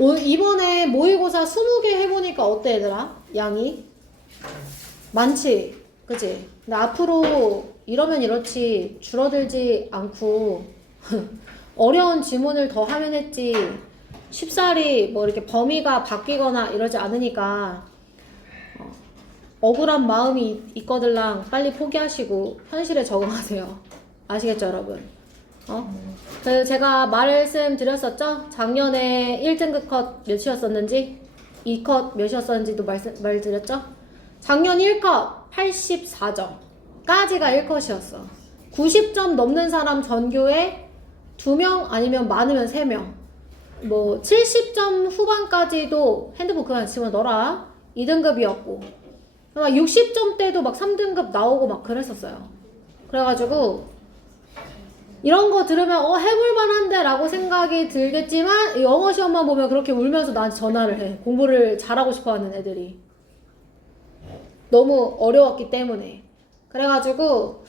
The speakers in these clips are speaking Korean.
이번에 모의고사 20개 해보니까 어때 얘들아? 양이? 많지? 그치? 근데 앞으로 이러면 이렇지 줄어들지 않고 어려운 지문을 더 하면 했지 쉽사리 뭐 이렇게 범위가 바뀌거나 이러지 않으니까 억울한 마음이 있거들랑 빨리 포기하시고 현실에 적응하세요. 아시겠죠 여러분? 그래서 제가 말씀드렸었죠? 작년에 1등급 컷 몇이었었는지 2컷 몇이었었는지도 말드렸죠? 작년 1컷 84점 까지가 1컷이었어. 90점 넘는 사람 전교에 2명 아니면 많으면 3명 뭐 70점 후반까지도 핸드폰 그만 집어넣어라 2등급이었고 막 60점대도 막 3등급 나오고 막 그랬었어요. 그래가지고 이런 거 들으면 해볼만한데 라고 생각이 들겠지만 영어 시험만 보면 그렇게 울면서 나한테 전화를 해. 공부를 잘하고 싶어하는 애들이 너무 어려웠기 때문에. 그래가지고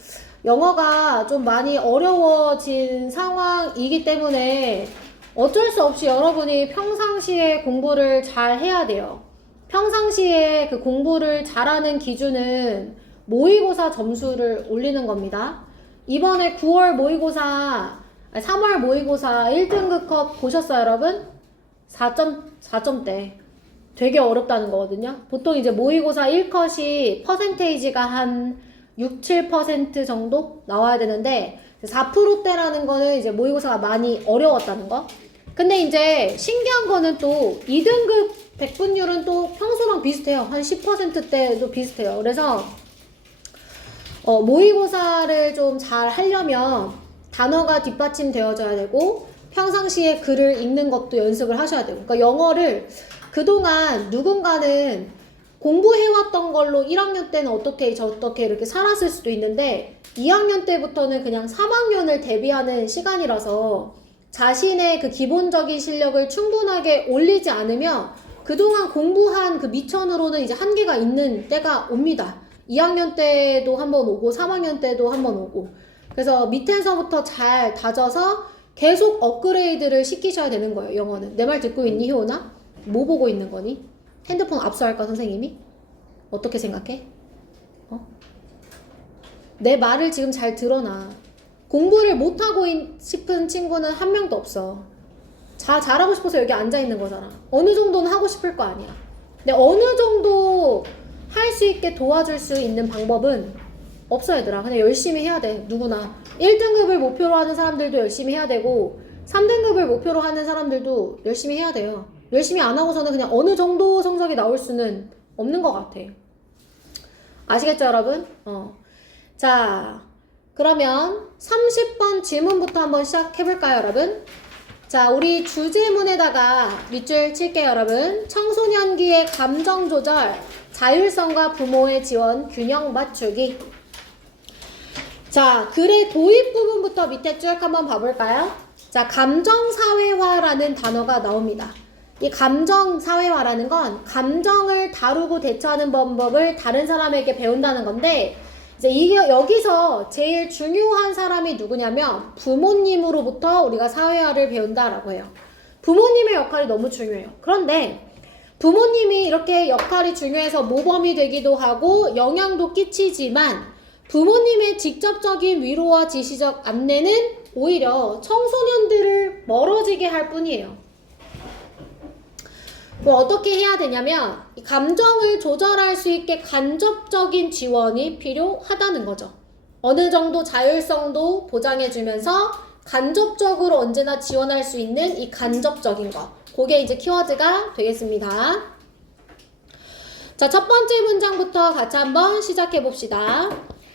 영어가 좀 많이 어려워진 상황이기 때문에 어쩔 수 없이 여러분이 평상시에 공부를 잘 해야 돼요. 평상시에 그 공부를 잘하는 기준은 모의고사 점수를 올리는 겁니다. 이번에 9월 모의고사, 3월 모의고사 1등급 컷 보셨어요, 여러분? 4점대. 되게 어렵다는 거거든요. 보통 이제 모의고사 1컷이 퍼센테이지가 한 6, 7% 정도 나와야 되는데 4%대라는 거는 이제 모의고사가 많이 어려웠다는 거. 근데 이제 신기한 거는 또 2등급 백분율은 또 평소랑 비슷해요. 한 10%대도 비슷해요. 그래서 모의고사를 좀 잘 하려면 단어가 뒷받침되어져야 되고 평상시에 글을 읽는 것도 연습을 하셔야 되고 그러니까 영어를 그동안 누군가는 공부해왔던 걸로 1학년 때는 어떻게 저렇게 이렇게 살았을 수도 있는데 2학년 때부터는 그냥 3학년을 대비하는 시간이라서 자신의 그 기본적인 실력을 충분하게 올리지 않으면 그동안 공부한 그 미천으로는 이제 한계가 있는 때가 옵니다. 2학년 때도 한번 오고 3학년 때도 한번 오고 그래서 밑에서부터 잘 다져서 계속 업그레이드를 시키셔야 되는 거예요. 영어는. 내 말 듣고 있니 효은아? 뭐 보고 있는 거니? 핸드폰 압수할까 선생님이? 어떻게 생각해? 내 말을 지금 잘 들어놔. 공부를 못하고 싶은 친구는 한 명도 없어. 잘하고 싶어서 여기 앉아있는 거잖아. 어느 정도는 하고 싶을 거 아니야. 근데 어느 정도 할 수 있게 도와줄 수 있는 방법은 없어 얘들아. 그냥 열심히 해야 돼. 누구나 1등급을 목표로 하는 사람들도 열심히 해야 되고 3등급을 목표로 하는 사람들도 열심히 해야 돼요. 열심히 안 하고서는 그냥 어느 정도 성적이 나올 수는 없는 것 같아. 아시겠죠 여러분? 자 그러면 30번 질문부터 한번 시작해볼까요 여러분? 자 우리 주제문에다가 밑줄 칠게요 여러분. 청소년기의 감정조절 자율성과 부모의 지원 균형 맞추기. 자 글의 도입 부분부터 밑에 쭉 한번 봐볼까요? 자 감정사회화라는 단어가 나옵니다. 이 감정사회화라는 건 감정을 다루고 대처하는 방법을 다른 사람에게 배운다는 건데 이제 이게 여기서 제일 중요한 사람이 누구냐면 부모님으로부터 우리가 사회화를 배운다라고 해요. 부모님의 역할이 너무 중요해요. 그런데 부모님이 이렇게 역할이 중요해서 모범이 되기도 하고 영향도 끼치지만 부모님의 직접적인 위로와 지시적 안내는 오히려 청소년들을 멀어지게 할 뿐이에요. 뭐 어떻게 해야 되냐면 이 감정을 조절할 수 있게 간접적인 지원이 필요하다는 거죠. 어느 정도 자율성도 보장해주면서 간접적으로 언제나 지원할 수 있는 이 간접적인 거. 그게 이제 키워드가 되겠습니다. 자, 첫 번째 문장부터 같이 한번 시작해 봅시다.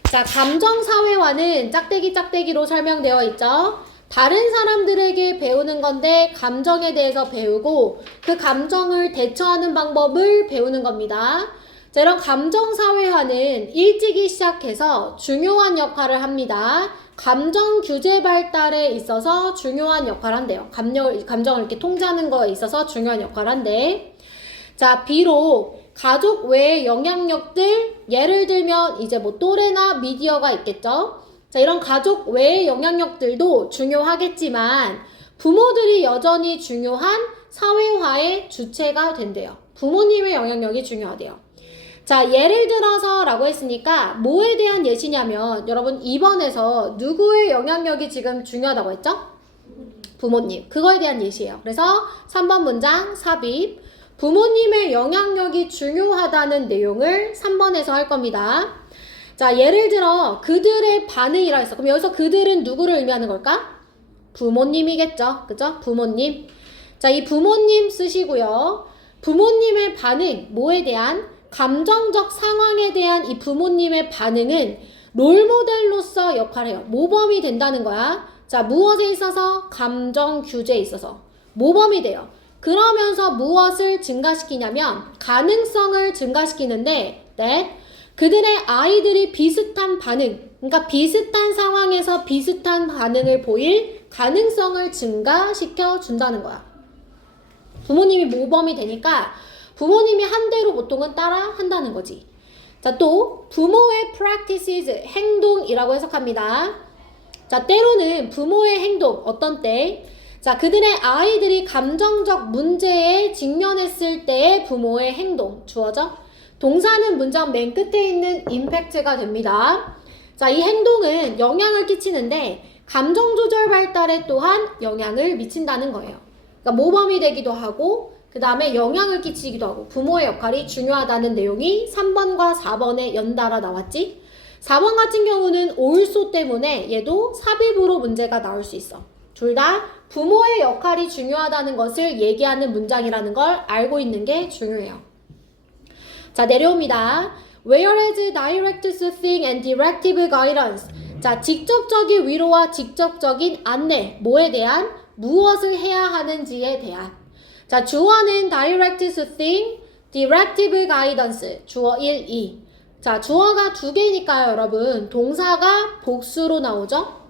자, 감정사회화는 짝대기로 설명되어 있죠. 다른 사람들에게 배우는 건데 감정에 대해서 배우고 그 감정을 대처하는 방법을 배우는 겁니다. 자, 이런 감정사회화는 일찍이 시작해서 중요한 역할을 합니다. 감정 규제 발달에 있어서 중요한 역할을 한대요. 감정을 이렇게 통제하는 거에 있어서 중요한 역할을 한대. 자, 비록 가족 외의 영향력들, 예를 들면 이제 뭐 또래나 미디어가 있겠죠. 자, 이런 가족 외의 영향력들도 중요하겠지만 부모들이 여전히 중요한 사회화의 주체가 된대요. 부모님의 영향력이 중요하대요. 자, 예를 들어서 라고 했으니까 뭐에 대한 예시냐면 여러분 2번에서 누구의 영향력이 지금 중요하다고 했죠? 부모님. 그거에 대한 예시예요. 그래서 3번 문장 삽입. 부모님의 영향력이 중요하다는 내용을 3번에서 할 겁니다. 자, 예를 들어 그들의 반응이라 했어. 그럼 여기서 그들은 누구를 의미하는 걸까? 부모님이겠죠. 그죠? 부모님. 자, 이 부모님 쓰시고요. 부모님의 반응, 뭐에 대한? 감정적 상황에 대한 이 부모님의 반응은 롤모델로서 역할을 해요. 모범이 된다는 거야. 자, 무엇에 있어서? 감정 규제에 있어서 모범이 돼요. 그러면서 무엇을 증가시키냐면 가능성을 증가시키는데, 네, 그들의 아이들이 비슷한 반응, 그러니까 비슷한 상황에서 비슷한 반응을 보일 가능성을 증가시켜 준다는 거야. 부모님이 모범이 되니까 부모님이 한 대로 보통은 따라 한다는 거지. 자, 또 부모의 practices, 행동이라고 해석합니다. 자, 때로는 부모의 행동, 어떤 때? 자, 그들의 아이들이 감정적 문제에 직면했을 때의 부모의 행동, 주어져? 동사는 문장 맨 끝에 있는 임팩트가 됩니다. 자, 이 행동은 영향을 끼치는데 감정 조절 발달에 또한 영향을 미친다는 거예요. 그러니까 모범이 되기도 하고 그 다음에 영향을 끼치기도 하고 부모의 역할이 중요하다는 내용이 3번과 4번에 연달아 나왔지. 4번 같은 경우는 also 때문에 얘도 삽입으로 문제가 나올 수 있어. 둘 다 부모의 역할이 중요하다는 것을 얘기하는 문장이라는 걸 알고 있는 게 중요해요. 자, 내려옵니다. Whereas direct soothing and directive guidance. 자, 직접적인 위로와 직접적인 안내, 뭐에 대한? 무엇을 해야 하는지에 대한. 자, 주어는 direct soothing, directive guidance, 주어 1, 2. 자, 주어가 두 개니까요, 여러분. 동사가 복수로 나오죠?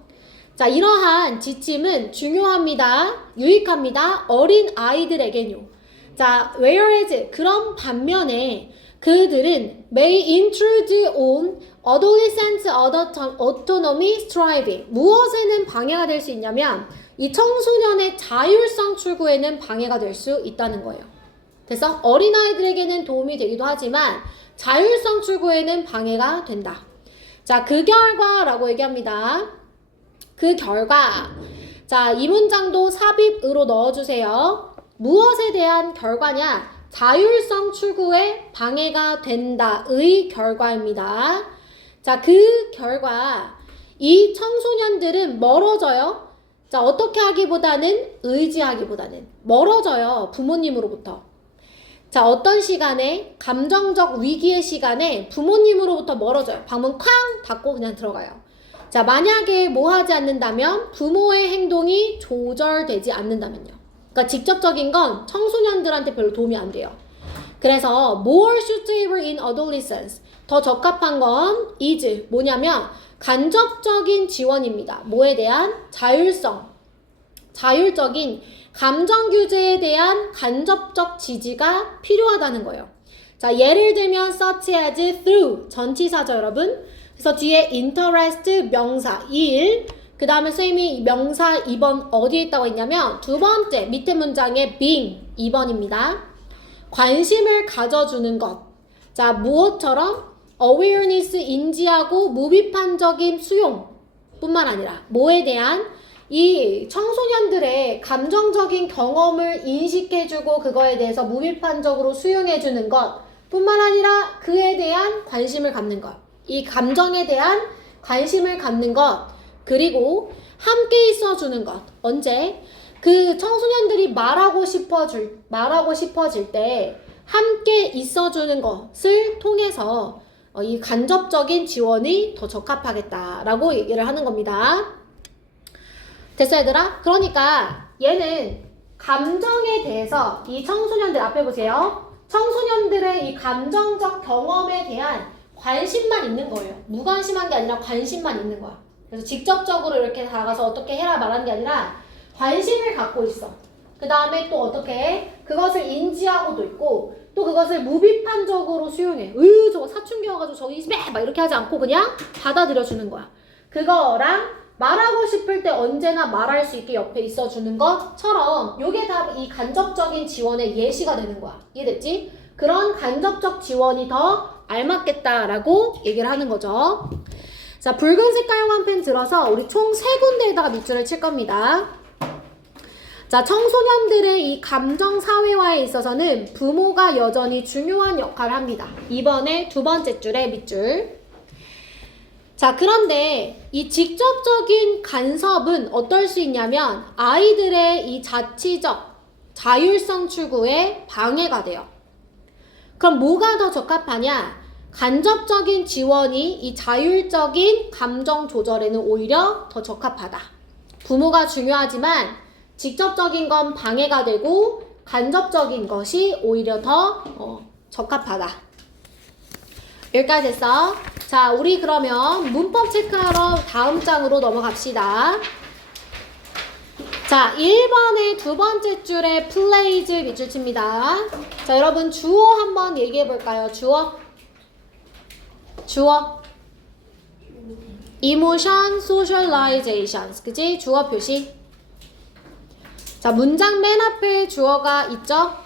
자, 이러한 지침은 중요합니다. 유익합니다. 어린 아이들에게요. 자, whereas, 그런 반면에 그들은 may intrude on adolescent autonomy striving. 무엇에는 방해가 될 수 있냐면 이 청소년의 자율성 출구에는 방해가 될 수 있다는 거예요. 그래서 어린아이들에게는 도움이 되기도 하지만 자율성 출구에는 방해가 된다. 자, 그 결과라고 얘기합니다. 그 결과. 자, 이 문장도 삽입으로 넣어주세요. 무엇에 대한 결과냐? 자율성 출구에 방해가 된다의 결과입니다. 자, 그 결과. 이 청소년들은 멀어져요. 자, 어떻게 하기보다는 의지하기보다는 멀어져요. 부모님으로부터. 자, 어떤 시간에? 감정적 위기의 시간에 부모님으로부터 멀어져요. 방문 쾅 닫고 그냥 들어가요. 자, 만약에 뭐 하지 않는다면? 부모의 행동이 조절되지 않는다면요. 그러니까 직접적인 건 청소년들한테 별로 도움이 안 돼요. 그래서 more suitable in adolescence. 더 적합한 건 is 뭐냐면 간접적인 지원입니다. 뭐에 대한? 자율성. 자율적인 감정 규제에 대한 간접적 지지가 필요하다는 거예요. 자, 예를 들면 such as through 전치사죠, 여러분. 그래서 뒤에 interest 명사 1, 그 다음에 선생님이 명사 2번 어디에 있다고 했냐면 두 번째 밑에 문장에 being 2번입니다. 관심을 가져주는 것. 자, 무엇처럼? awareness 인지하고 무비판적인 수용 뿐만 아니라 뭐에 대한? 이 청소년들의 감정적인 경험을 인식해주고 그거에 대해서 무비판적으로 수용해주는 것 뿐만 아니라 그에 대한 관심을 갖는 것. 이 감정에 대한 관심을 갖는 것. 그리고 함께 있어주는 것. 언제? 그 청소년들이 말하고 싶어질 때 함께 있어주는 것을 통해서 이 간접적인 지원이 더 적합하겠다라고 얘기를 하는 겁니다. 됐어, 얘들아? 그러니까 얘는 감정에 대해서 이 청소년들 앞에 보세요. 청소년들의 이 감정적 경험에 대한 관심만 있는 거예요. 무관심한 게 아니라 관심만 있는 거야. 그래서 직접적으로 이렇게 다가가서 어떻게 해라 말하는 게 아니라 관심을 갖고 있어. 그 다음에 또 어떻게 해? 그것을 인지하고도 있고 또 그것을 무비판적으로 수용해. 저거 사춘기 와가지고 저기 막 이렇게 하지 않고 그냥 받아들여주는 거야. 그거랑 말하고 싶을 때 언제나 말할 수 있게 옆에 있어주는 것처럼 요게 다 이 간접적인 지원의 예시가 되는 거야. 이해됐지? 그런 간접적 지원이 더 알맞겠다라고 얘기를 하는 거죠. 자, 붉은 색깔형 펜 들어서 우리 총 3군데에다가 밑줄을 칠 겁니다. 자, 청소년들의 이 감정 사회화에 있어서는 부모가 여전히 중요한 역할을 합니다. 이번에 2번째 줄에 밑줄. 자, 그런데 이 직접적인 간섭은 어떨 수 있냐면 아이들의 이 자치적 자율성 추구에 방해가 돼요. 그럼 뭐가 더 적합하냐? 간접적인 지원이 이 자율적인 감정 조절에는 오히려 더 적합하다. 부모가 중요하지만 직접적인 건 방해가 되고 간접적인 것이 오히려 더 적합하다. 여기까지 됐어. 자, 우리 그러면 문법 체크하러 다음 장으로 넘어갑시다. 자, 1번의 2번째 줄에 plays 밑줄 칩니다. 자, 여러분 주어 한번 얘기해 볼까요? 주어. emotion, socializations. 그치? 주어 표시. 자, 문장 맨 앞에 주어가 있죠?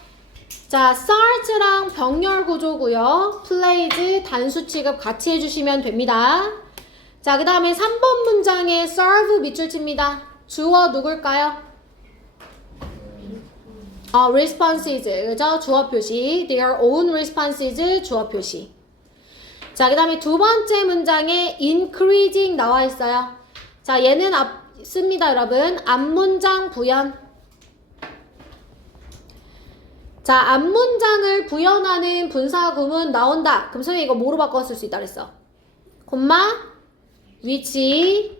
자, start랑 병렬 구조고요. plays 단수 취급 같이 해주시면 됩니다. 자, 그 다음에 3번 문장에 serve 밑줄 칩니다. 주어 누굴까요? responses. 그죠? 주어 표시. their own responses 주어 표시. 자, 그 다음에 2번째 문장에 increasing 나와 있어요. 자, 얘는 씁니다, 여러분. 앞문장 부연. 자, 앞문장을 부연하는 분사구문 나온다. 그럼 선생님 이거 뭐로 바꿔 쓸 수 있다 그랬어? which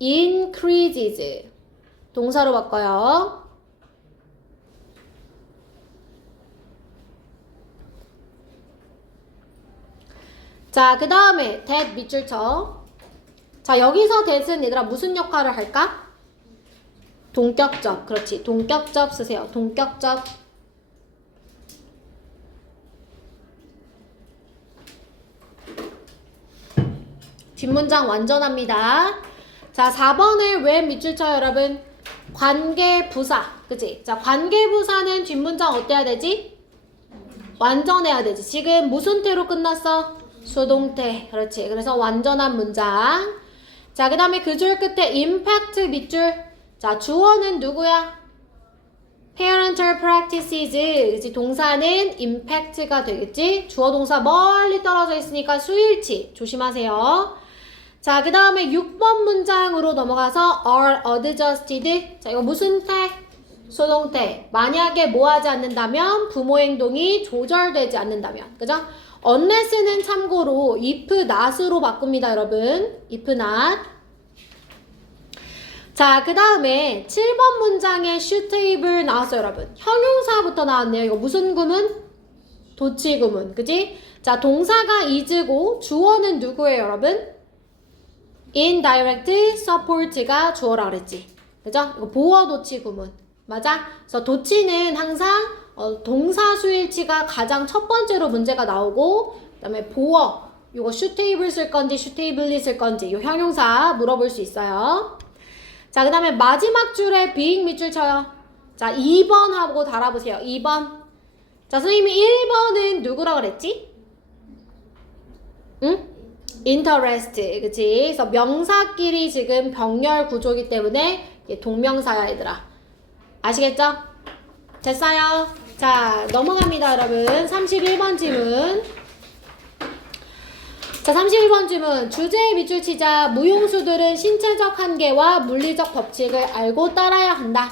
increases. 동사로 바꿔요. 자, 그 다음에 that 밑줄 쳐. 자, 여기서 that은 얘들아 무슨 역할을 할까? 동격적. 그렇지. 동격적 쓰세요. 동격적. 뒷문장 완전합니다. 자, 4번에 왜 밑줄 쳐요, 여러분? 관계부사. 그치? 자, 관계부사는 뒷문장 어때야 되지? 완전해야 되지. 지금 무슨 태로 끝났어? 수동태. 그렇지. 그래서 완전한 문장. 자, 그 다음에 그 줄 끝에 impact 밑줄. 자, 주어는 누구야? parental practices. 그치? 동사는 impact가 되겠지? 주어 동사 멀리 떨어져 있으니까 수일치. 조심하세요. 자, 그 다음에 6번 문장으로 넘어가서 are adjusted. 자, 이거 무슨 태? 수동태. 만약에 뭐 하지 않는다면? 부모 행동이 조절되지 않는다면. 그죠? unless는 참고로 if not으로 바꿉니다, 여러분. if not. 자, 그 다음에 7번 문장에 suitable 나왔어요, 여러분. 형용사부터 나왔네요. 이거 무슨 구문? 도치 구문. 그지? 자, 동사가 is고 주어는 누구예요, 여러분? indirect support가 주어라 그랬지. 그죠? 이거 보어 도치 구문. 맞아? 그래서 도치는 항상 동사 수일치가 가장 첫 번째로 문제가 나오고, 그 다음에 보어, 이거 suitable 쓸 건지 suitably 쓸 건지 이 형용사 물어볼 수 있어요. 자, 그 다음에 마지막 줄에 being 밑줄 쳐요. 자, 2번 하고 달아보세요. 2번. 자, 선생님이 1번은 누구라 그랬지? 응? interest. 그치? 그래서 명사끼리 지금 병렬 구조이기 때문에 동명사야, 얘들아. 아시겠죠? 됐어요? 자, 넘어갑니다, 여러분. 31번 지문. 자, 31번 질문. 주제에 밑줄 치자. 무용수들은 신체적 한계와 물리적 법칙을 알고 따라야 한다.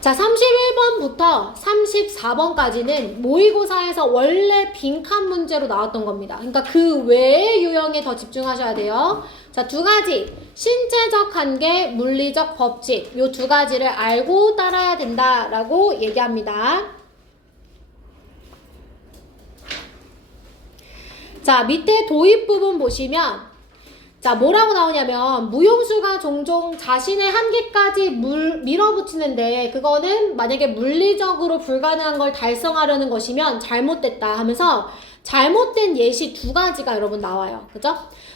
자, 31번부터 34번까지는 모의고사에서 원래 빈칸 문제로 나왔던 겁니다. 그러니까 그 외의 유형에 더 집중하셔야 돼요. 자, 두 가지. 신체적 한계, 물리적 법칙. 요 두 가지를 알고 따라야 된다라고 얘기합니다. 자, 밑에 도입 부분 보시면 자, 뭐라고 나오냐면 무용수가 종종 자신의 한계까지 밀어붙이는데 그거는 만약에 물리적으로 불가능한 걸 달성하려는 것이면 잘못됐다 하면서 잘못된 예시 두 가지가 여러분 나와요. 그죠?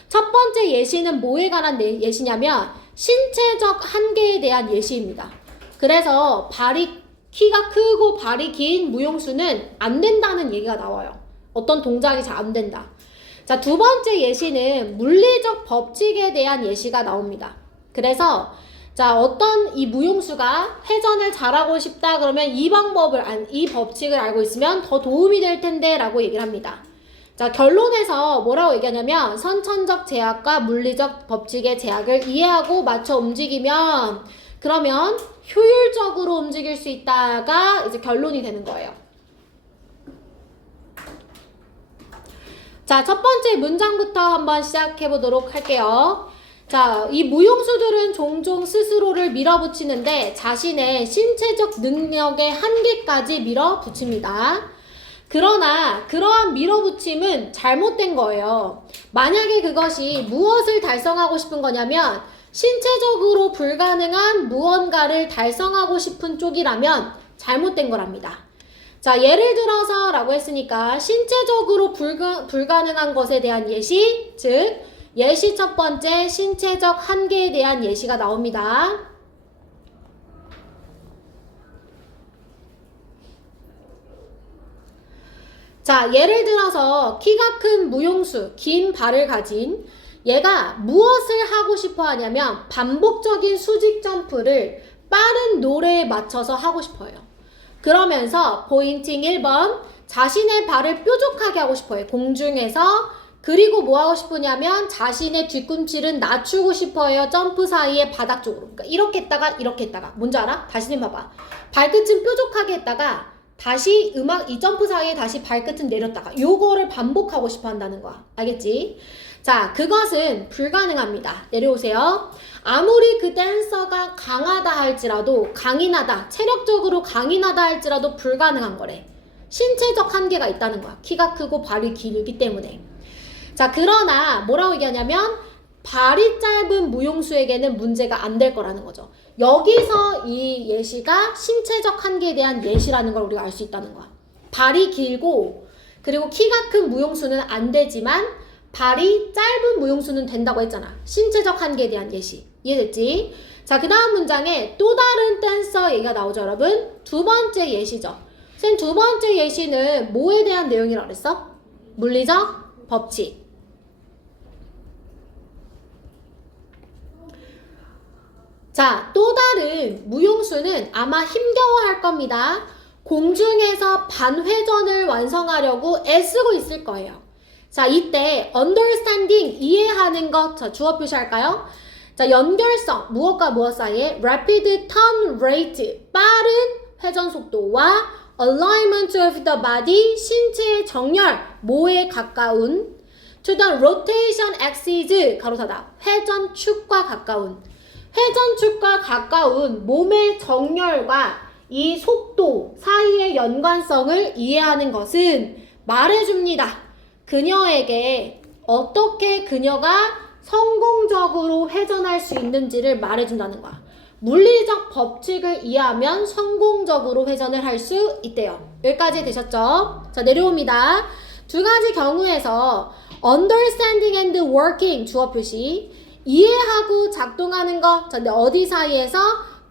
첫 번째 예시는 뭐에 관한 예시냐면 신체적 한계에 대한 예시입니다. 그래서 키가 크고 발이 긴 무용수는 안 된다는 얘기가 나와요. 어떤 동작이 잘 안 된다. 자, 두 번째 예시는 물리적 법칙에 대한 예시가 나옵니다. 그래서 자, 어떤 이 무용수가 회전을 잘하고 싶다 그러면 이 법칙을 알고 있으면 더 도움이 될 텐데 라고 얘기를 합니다. 자, 결론에서 뭐라고 얘기하냐면 선천적 제약과 물리적 법칙의 제약을 이해하고 맞춰 움직이면 그러면 효율적으로 움직일 수 있다가 이제 결론이 되는 거예요. 자, 첫 번째 문장부터 한번 시작해 보도록 할게요. 자, 이 무용수들은 종종 스스로를 밀어붙이는데 자신의 신체적 능력의 한계까지 밀어붙입니다. 그러나 그러한 밀어붙임은 잘못된 거예요. 만약에 그것이 무엇을 달성하고 싶은 거냐면 신체적으로 불가능한 무언가를 달성하고 싶은 쪽이라면 잘못된 거랍니다. 자, 예를 들어서 라고 했으니까 신체적으로 불가능한 것에 대한 예시, 즉 예시 첫 번째 신체적 한계에 대한 예시가 나옵니다. 자, 예를 들어서 키가 큰 무용수, 긴 발을 가진 얘가 무엇을 하고 싶어 하냐면 반복적인 수직 점프를 빠른 노래에 맞춰서 하고 싶어요. 그러면서 포인팅 1번 자신의 발을 뾰족하게 하고 싶어요. 공중에서. 그리고 뭐 하고 싶으냐면 자신의 뒤꿈치를 낮추고 싶어요. 점프 사이에 바닥 쪽으로. 그러니까 이렇게 했다가 이렇게 했다가. 뭔지 알아? 다시 좀 봐봐. 발끝은 뾰족하게 했다가 다시 이 점프 사이에 다시 발끝은 내렸다가 요거를 반복하고 싶어 한다는 거야. 알겠지? 자, 그것은 불가능합니다. 내려오세요. 아무리 그 댄서가 강하다 할지라도 체력적으로 강인하다 할지라도 불가능한 거래. 신체적 한계가 있다는 거야. 키가 크고 발이 길기 때문에. 자, 그러나 뭐라고 얘기하냐면 발이 짧은 무용수에게는 문제가 안 될 거라는 거죠. 여기서 이 예시가 신체적 한계에 대한 예시라는 걸 우리가 알 수 있다는 거야. 발이 길고 그리고 키가 큰 무용수는 안 되지만 발이 짧은 무용수는 된다고 했잖아. 신체적 한계에 대한 예시. 이해됐지? 자, 그 다음 문장에 또 다른 댄서 얘기가 나오죠, 여러분? 두 번째 예시죠. 선생님, 두 번째 예시는 뭐에 대한 내용이라고 그랬어? 물리적 법칙. 자, 또 다른 무용수는 아마 힘겨워할 겁니다. 공중에서 반회전을 완성하려고 애쓰고 있을 거예요. 자, 이때 understanding, 이해하는 것. 자, 주어 표시할까요? 자, 연결성, 무엇과 무엇 사이에 rapid turn rate, 빠른 회전 속도와 alignment of the body, 신체의 정렬, 뭐에 가까운 to the rotation axis, 가로 닫아, 회전축과 가까운 회전축과 가까운 몸의 정렬과 이 속도 사이의 연관성을 이해하는 것은 말해줍니다. 그녀에게 어떻게 그녀가 성공적으로 회전할 수 있는지를 말해준다는 거야. 물리적 법칙을 이해하면 성공적으로 회전을 할 수 있대요. 여기까지 되셨죠? 자, 내려옵니다. 두 가지 경우에서 understanding and working, 주어 표시, 이해하고 작동하는 거. 자, 근데 어디 사이에서?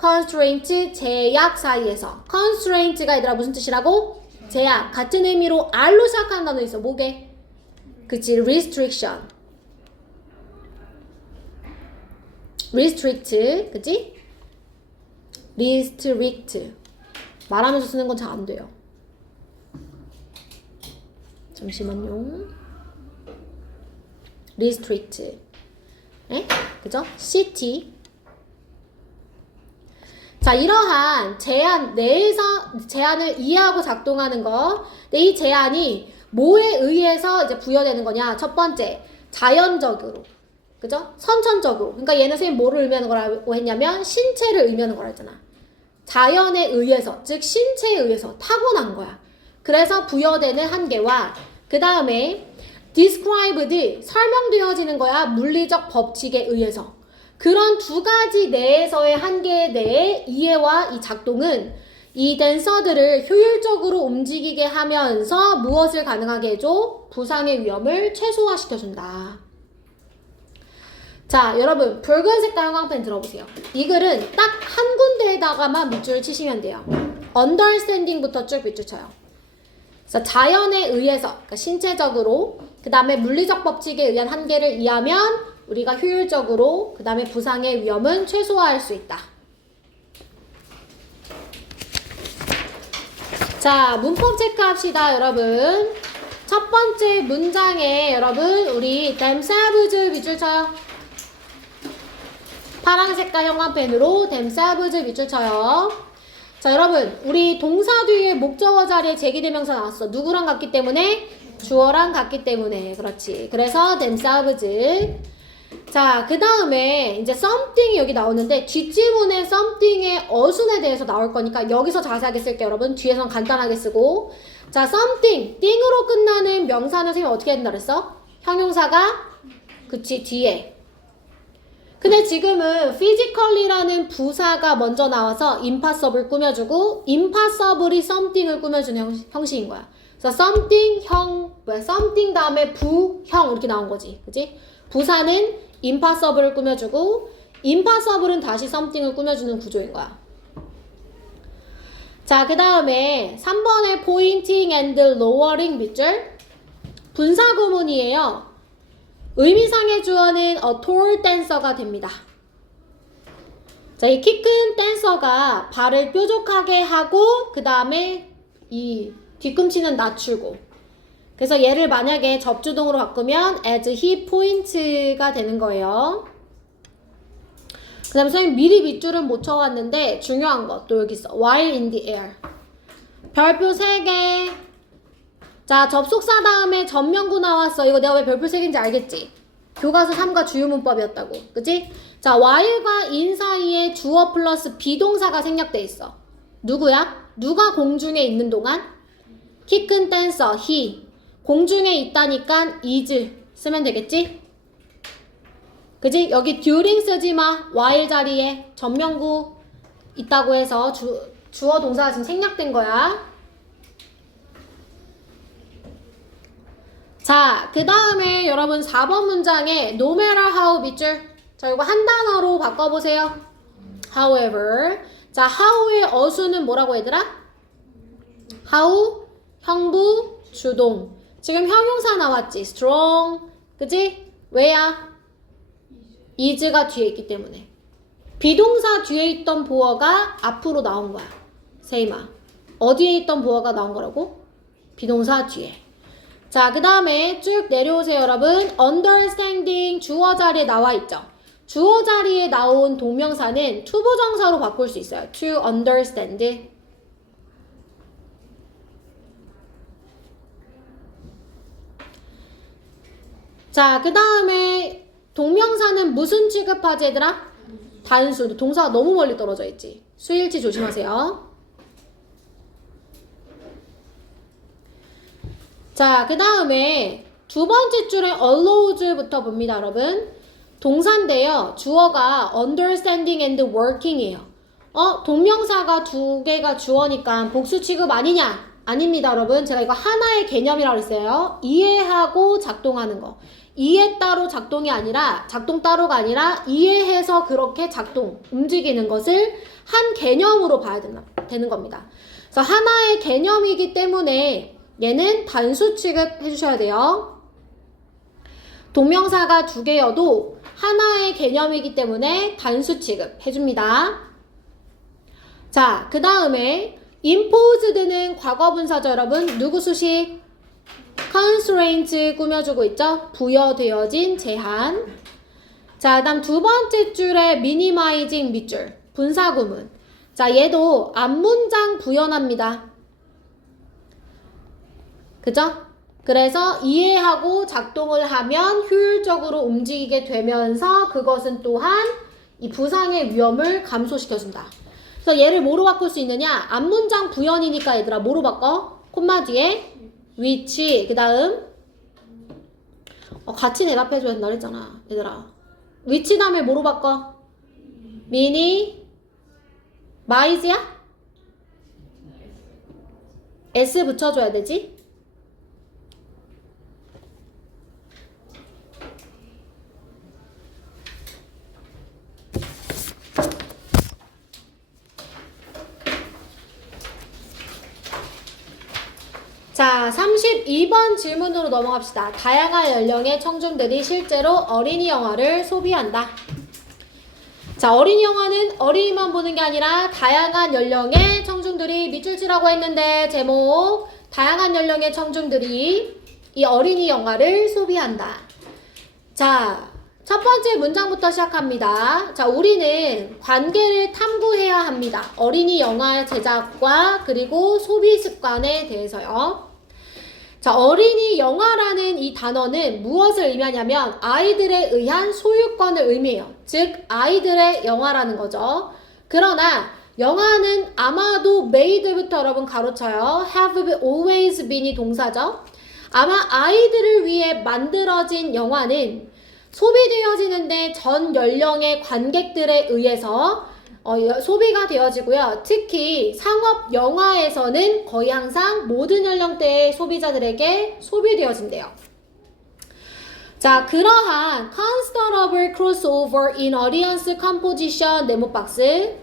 constraint, 제약 사이에서. constraint가 얘들아 무슨 뜻이라고? 제약. 같은 의미로 R로 시작하는 단어 있어. 뭐게? 그치, restriction. restrict, 그치? restrict. 말하면서 쓰는 건 잘 안 돼요. 잠시만요. restrict. 에? 그죠? city. 자, 이러한 제한 내에서 제한을 이해하고 작동하는 거. 근데 이 제한이 뭐에 의해서 이제 부여되는 거냐? 첫 번째, 자연적으로. 그죠? 선천적으로. 그러니까 얘는 선생님 뭐를 의미하는 거라고 했냐면 신체를 의미하는 거라 했잖아. 자연에 의해서, 즉 신체에 의해서 타고난 거야. 그래서 부여되는 한계와 그 다음에 described, 설명되어지는 거야. 물리적 법칙에 의해서. 그런 두 가지 내에서의 한계에 대해 이해와 이 작동은 이 댄서들을 효율적으로 움직이게 하면서 무엇을 가능하게 해줘? 부상의 위험을 최소화시켜준다. 자, 여러분 붉은 색깔 형광펜 들어보세요. 이 글은 딱 한 군데에다가만 밑줄을 치시면 돼요. understanding부터 쭉 밑줄 쳐요. 그래서 자연에 의해서, 그러니까 신체적으로, 그 다음에 물리적 법칙에 의한 한계를 이해하면 우리가 효율적으로, 그 다음에 부상의 위험은 최소화할 수 있다. 자, 문법 체크합시다, 여러분. 첫 번째 문장에 여러분 우리 themselves 밑줄 쳐요. 파란 색깔 형광펜으로 themselves 밑줄 쳐요. 자, 여러분 우리 동사 뒤에 목적어 자리에 제기대명사 나왔어. 누구랑 같기 때문에? 주어랑 같기 때문에. 그렇지. 그래서 themselves. 자, 그 다음에 이제 something이 여기 나오는데 뒷지문에 something의 어순에 대해서 나올 거니까 여기서 자세하게 쓸게요. 여러분 뒤에선 간단하게 쓰고. 자, something, 띵으로 끝나는 명사는 선생님이 어떻게 된다 그랬어? 형용사가 그치 뒤에. 근데 지금은 physically라는 부사가 먼저 나와서 impossible 꾸며주고 impossible이 something을 꾸며주는 형식인 거야. 그래서 something something 다음에 부형 이렇게 나온 거지. 그치? 부사는 impossible을 꾸며주고 impossible은 다시 something을 꾸며주는 구조인 거야. 자, 그 다음에 3번의 pointing and lowering 밑줄 분사 구문이에요. 의미상의 주어는 a tall dancer가 됩니다. 자, 이 키 큰 댄서가 발을 뾰족하게 하고 그 다음에 이 뒤꿈치는 낮추고. 그래서 얘를 만약에 접주동으로 바꾸면 as he points가 되는 거예요. 그 다음에 선생님 미리 밑줄은 못 쳐왔는데 중요한 거 또 여기 있어. while in the air. 별표 3개. 자, 접속사 다음에 전명구 나왔어. 이거 내가 왜 별표 3개인지 알겠지? 교과서 3과 주요문법이었다고. 그치? 자, while과 in 사이에 주어 플러스 비동사가 생략돼 있어. 누구야? 누가 공중에 있는 동안? 키 큰 댄서, he. 공중에 있다니까 is 쓰면 되겠지? 그치? 여기 during 쓰지 마. while 자리에 전명구 있다고 해서 주어 동사가 지금 생략된 거야. 자, 그 다음에 여러분 4번 문장에 no matter how 밑줄. 자, 이거 한 단어로 바꿔보세요. however. 자, how의 어수는 뭐라고 얘들아? how, 형부, 주동. 지금 형용사 나왔지? strong. 그치? 왜야? is가 뒤에 있기 때문에. 비동사 뒤에 있던 보어가 앞으로 나온 거야. 세이마. 어디에 있던 보어가 나온 거라고? 비동사 뒤에. 자, 그 다음에 쭉 내려오세요, 여러분. understanding 주어 자리에 나와 있죠. 주어 자리에 나온 동명사는 투부정사로 바꿀 수 있어요. to understand. 자, 그 다음에 동명사는 무슨 취급하지, 얘들아? 단수. 동사가 너무 멀리 떨어져 있지. 수일치 조심하세요. 자, 그 다음에 두 번째 줄에 allows부터 봅니다, 여러분. 동사인데요. 주어가 understanding and working이에요. 동명사가 두 개가 주어니까 복수 취급 아니냐? 아닙니다, 여러분. 제가 이거 하나의 개념이라고 했어요. 이해하고 작동하는 거. 이해 따로 작동이 아니라, 작동 따로가 아니라 이해해서 그렇게 작동, 움직이는 것을 한 개념으로 봐야 되는 겁니다. 그래서 하나의 개념이기 때문에 얘는 단수 취급해 주셔야 돼요. 동명사가 두 개여도 하나의 개념이기 때문에 단수 취급해 줍니다. 자, 그 다음에 imposed는 과거분사죠, 여러분. 누구 수식? constraint 꾸며주고 있죠? 부여되어진 제한. 자, 그 다음 두 번째 줄에 minimizing 밑줄. 분사구문. 자, 얘도 앞문장 부연합니다. 그죠? 그래서 이해하고 작동을 하면 효율적으로 움직이게 되면서 그것은 또한 이 부상의 위험을 감소시켜준다. 그래서 얘를 뭐로 바꿀 수 있느냐? 앞문장 부연이니까 얘들아 뭐로 바꿔? 콤마 뒤에 which. 그 다음 같이 대답해줘야 된다 그랬잖아 얘들아. which 다음에 뭐로 바꿔? minimize야? s 붙여줘야 되지? 자, 32번 질문으로 넘어갑시다. 다양한 연령의 청중들이 실제로 어린이 영화를 소비한다. 자, 어린이 영화는 어린이만 보는 게 아니라 다양한 연령의 청중들이 밑줄치라고 했는데 제목 다양한 연령의 청중들이 이 어린이 영화를 소비한다. 자, 첫 번째 문장부터 시작합니다. 자, 우리는 관계를 탐구해야 합니다. 어린이 영화 제작과 그리고 소비 습관에 대해서요. 자, 어린이 영화라는 이 단어는 무엇을 의미하냐면 아이들에 의한 소유권을 의미해요. 즉 아이들의 영화라는 거죠. 그러나 영화는 아마도 made부터 여러분 가로쳐요. have always been이 동사죠. 아마 아이들을 위해 만들어진 영화는 소비되어지는데 전 연령의 관객들에 의해서 소비가 되어지고요. 특히 상업 영화에서는 거의 항상 모든 연령대의 소비자들에게 소비되어진대요. 자, 그러한 considerable crossover in audience composition 네모박스.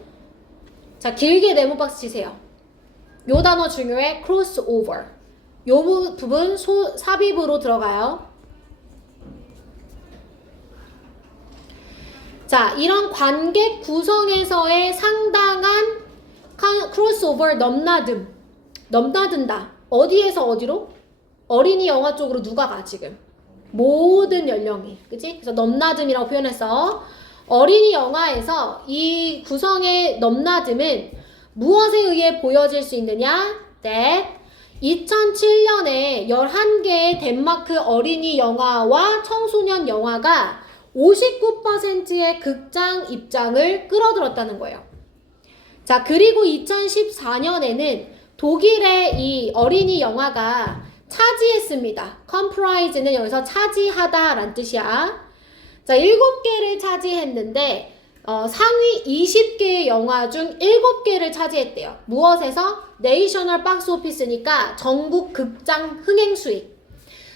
자, 길게 네모박스 치세요. 요 단어 중요해. crossover. 요 부분 삽입으로 들어가요. 자, 이런 관객 구성에서의 상당한 크로스오버 넘나든다. 어디에서 어디로? 어린이 영화 쪽으로 누가 가 지금? 모든 연령이, 그치? 그래서 넘나듦이라고 표현해서 어린이 영화에서 이 구성의 넘나듦은 무엇에 의해 보여질 수 있느냐? that 2007년에 11개의 덴마크 어린이 영화와 청소년 영화가 59%의 극장 입장을 끌어들였다는 거예요. 자, 그리고 2014년에는 독일의 이 어린이 영화가 차지했습니다. comprise는 여기서 차지하다 라는 뜻이야. 자, 7개를 차지했는데 상위 20개의 영화 중 7개를 차지했대요. 무엇에서? 네이셔널 박스 오피스니까 전국 극장 흥행 수익.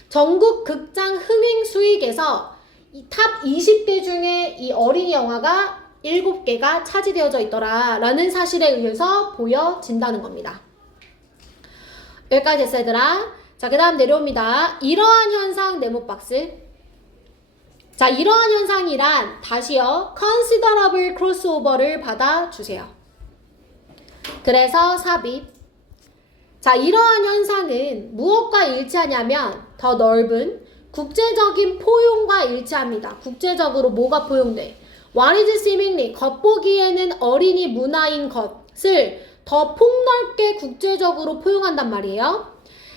전국 극장 흥행 수익에서 이 탑 20개 중에 이 어린이 영화가 7개가 차지되어져 있더라 라는 사실에 의해서 보여진다는 겁니다. 여기까지 됐어 얘들아. 자, 그 다음 내려옵니다. 이러한 현상 네모박스. 자, 이러한 현상이란 다시요 considerable crossover를 받아주세요. 그래서 삽입. 자, 이러한 현상은 무엇과 일치하냐면 더 넓은 국제적인 포용과 일치합니다. 국제적으로 뭐가 포용돼? What is seemingly 겉보기에는 어린이 문화인 것을 더 폭넓게 국제적으로 포용한단 말이에요.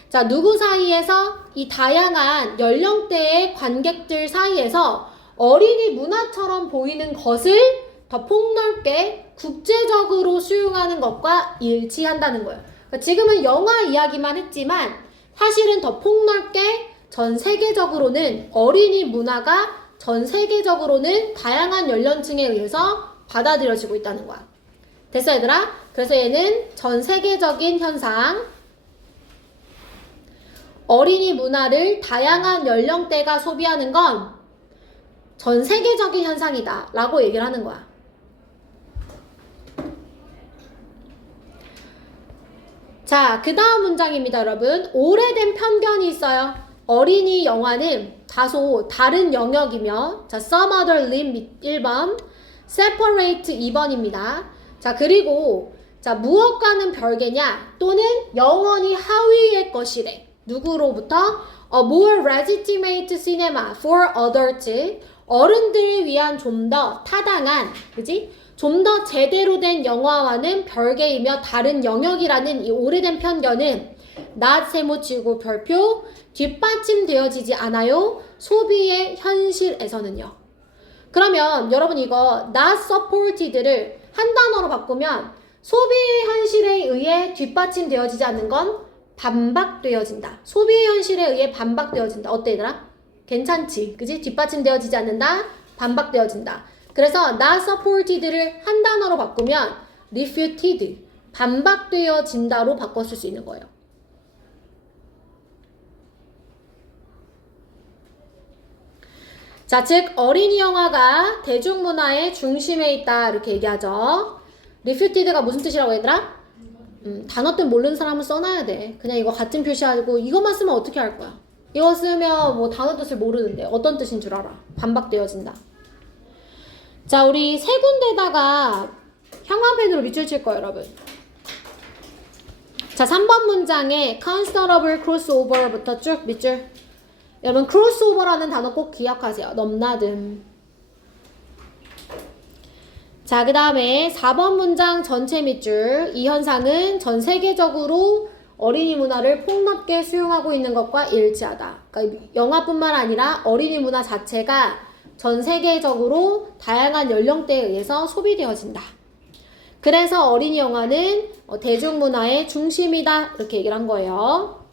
자, 누구 사이에서? 이 다양한 연령대의 관객들 사이에서 어린이 문화처럼 보이는 것을 더 폭넓게 국제적으로 수용하는 것과 일치한다는 거예요. 그러니까 지금은 영화 이야기만 했지만 사실은 더 폭넓게 전 세계적으로는 어린이 문화가 전 세계적으로는 다양한 연령층에 의해서 받아들여지고 있다는 거야. 됐어 얘들아? 그래서 얘는 전 세계적인 현상. 어린이 문화를 다양한 연령대가 소비하는 건 전 세계적인 현상이다 라고 얘기를 하는 거야. 자, 그 다음 문장입니다 여러분. 오래된 편견이 있어요. 어린이 영화는 다소 다른 영역이며, 자, some other limb 1번, separate 2번입니다. 자, 그리고, 자, 무엇과는 별개냐, 또는 영원히 하위의 것이래. 누구로부터? A more legitimate cinema for adults. 어른들을 위한 좀 더 타당한, 그지? 좀 더 제대로 된 영화와는 별개이며 다른 영역이라는 이 오래된 편견은 not 세모치고 별표 뒷받침되어지지 않아요. 소비의 현실에서는요. 그러면 여러분 이거 not supported를 한 단어로 바꾸면 소비의 현실에 의해 뒷받침되어지지 않는 건 반박되어진다. 소비의 현실에 의해 반박되어진다. 어때 얘들아? 괜찮지? 그지? 뒷받침되어지지 않는다. 반박되어진다. 그래서 not supported를 한 단어로 바꾸면 refuted, 반박되어진다로 바꿨을 수 있는 거예요. 자, 즉 어린이 영화가 대중문화의 중심에 있다 이렇게 얘기하죠. refuted가 무슨 뜻이라고 얘들아? 단어 뜻 모르는 사람은 써놔야 돼. 그냥 이거 같은 표시하고 이것만 쓰면 어떻게 할 거야? 이거 쓰면 뭐 단어 뜻을 모르는데 어떤 뜻인 줄 알아? 반박되어진다. 자, 우리 세 군데다가 형광펜으로 밑줄 칠 거예요, 여러분. 자, 3번 문장에 considerable crossover부터 쭉 밑줄. 여러분, crossover라는 단어 꼭 기억하세요. 넘나듦. 자, 그 다음에 4번 문장 전체 밑줄. 이 현상은 전 세계적으로 어린이 문화를 폭넓게 수용하고 있는 것과 일치하다. 그러니까 영화뿐만 아니라 어린이 문화 자체가 전 세계적으로 다양한 연령대에 의해서 소비되어진다. 그래서 어린이 영화는 대중문화의 중심이다. 이렇게 얘기를 한 거예요.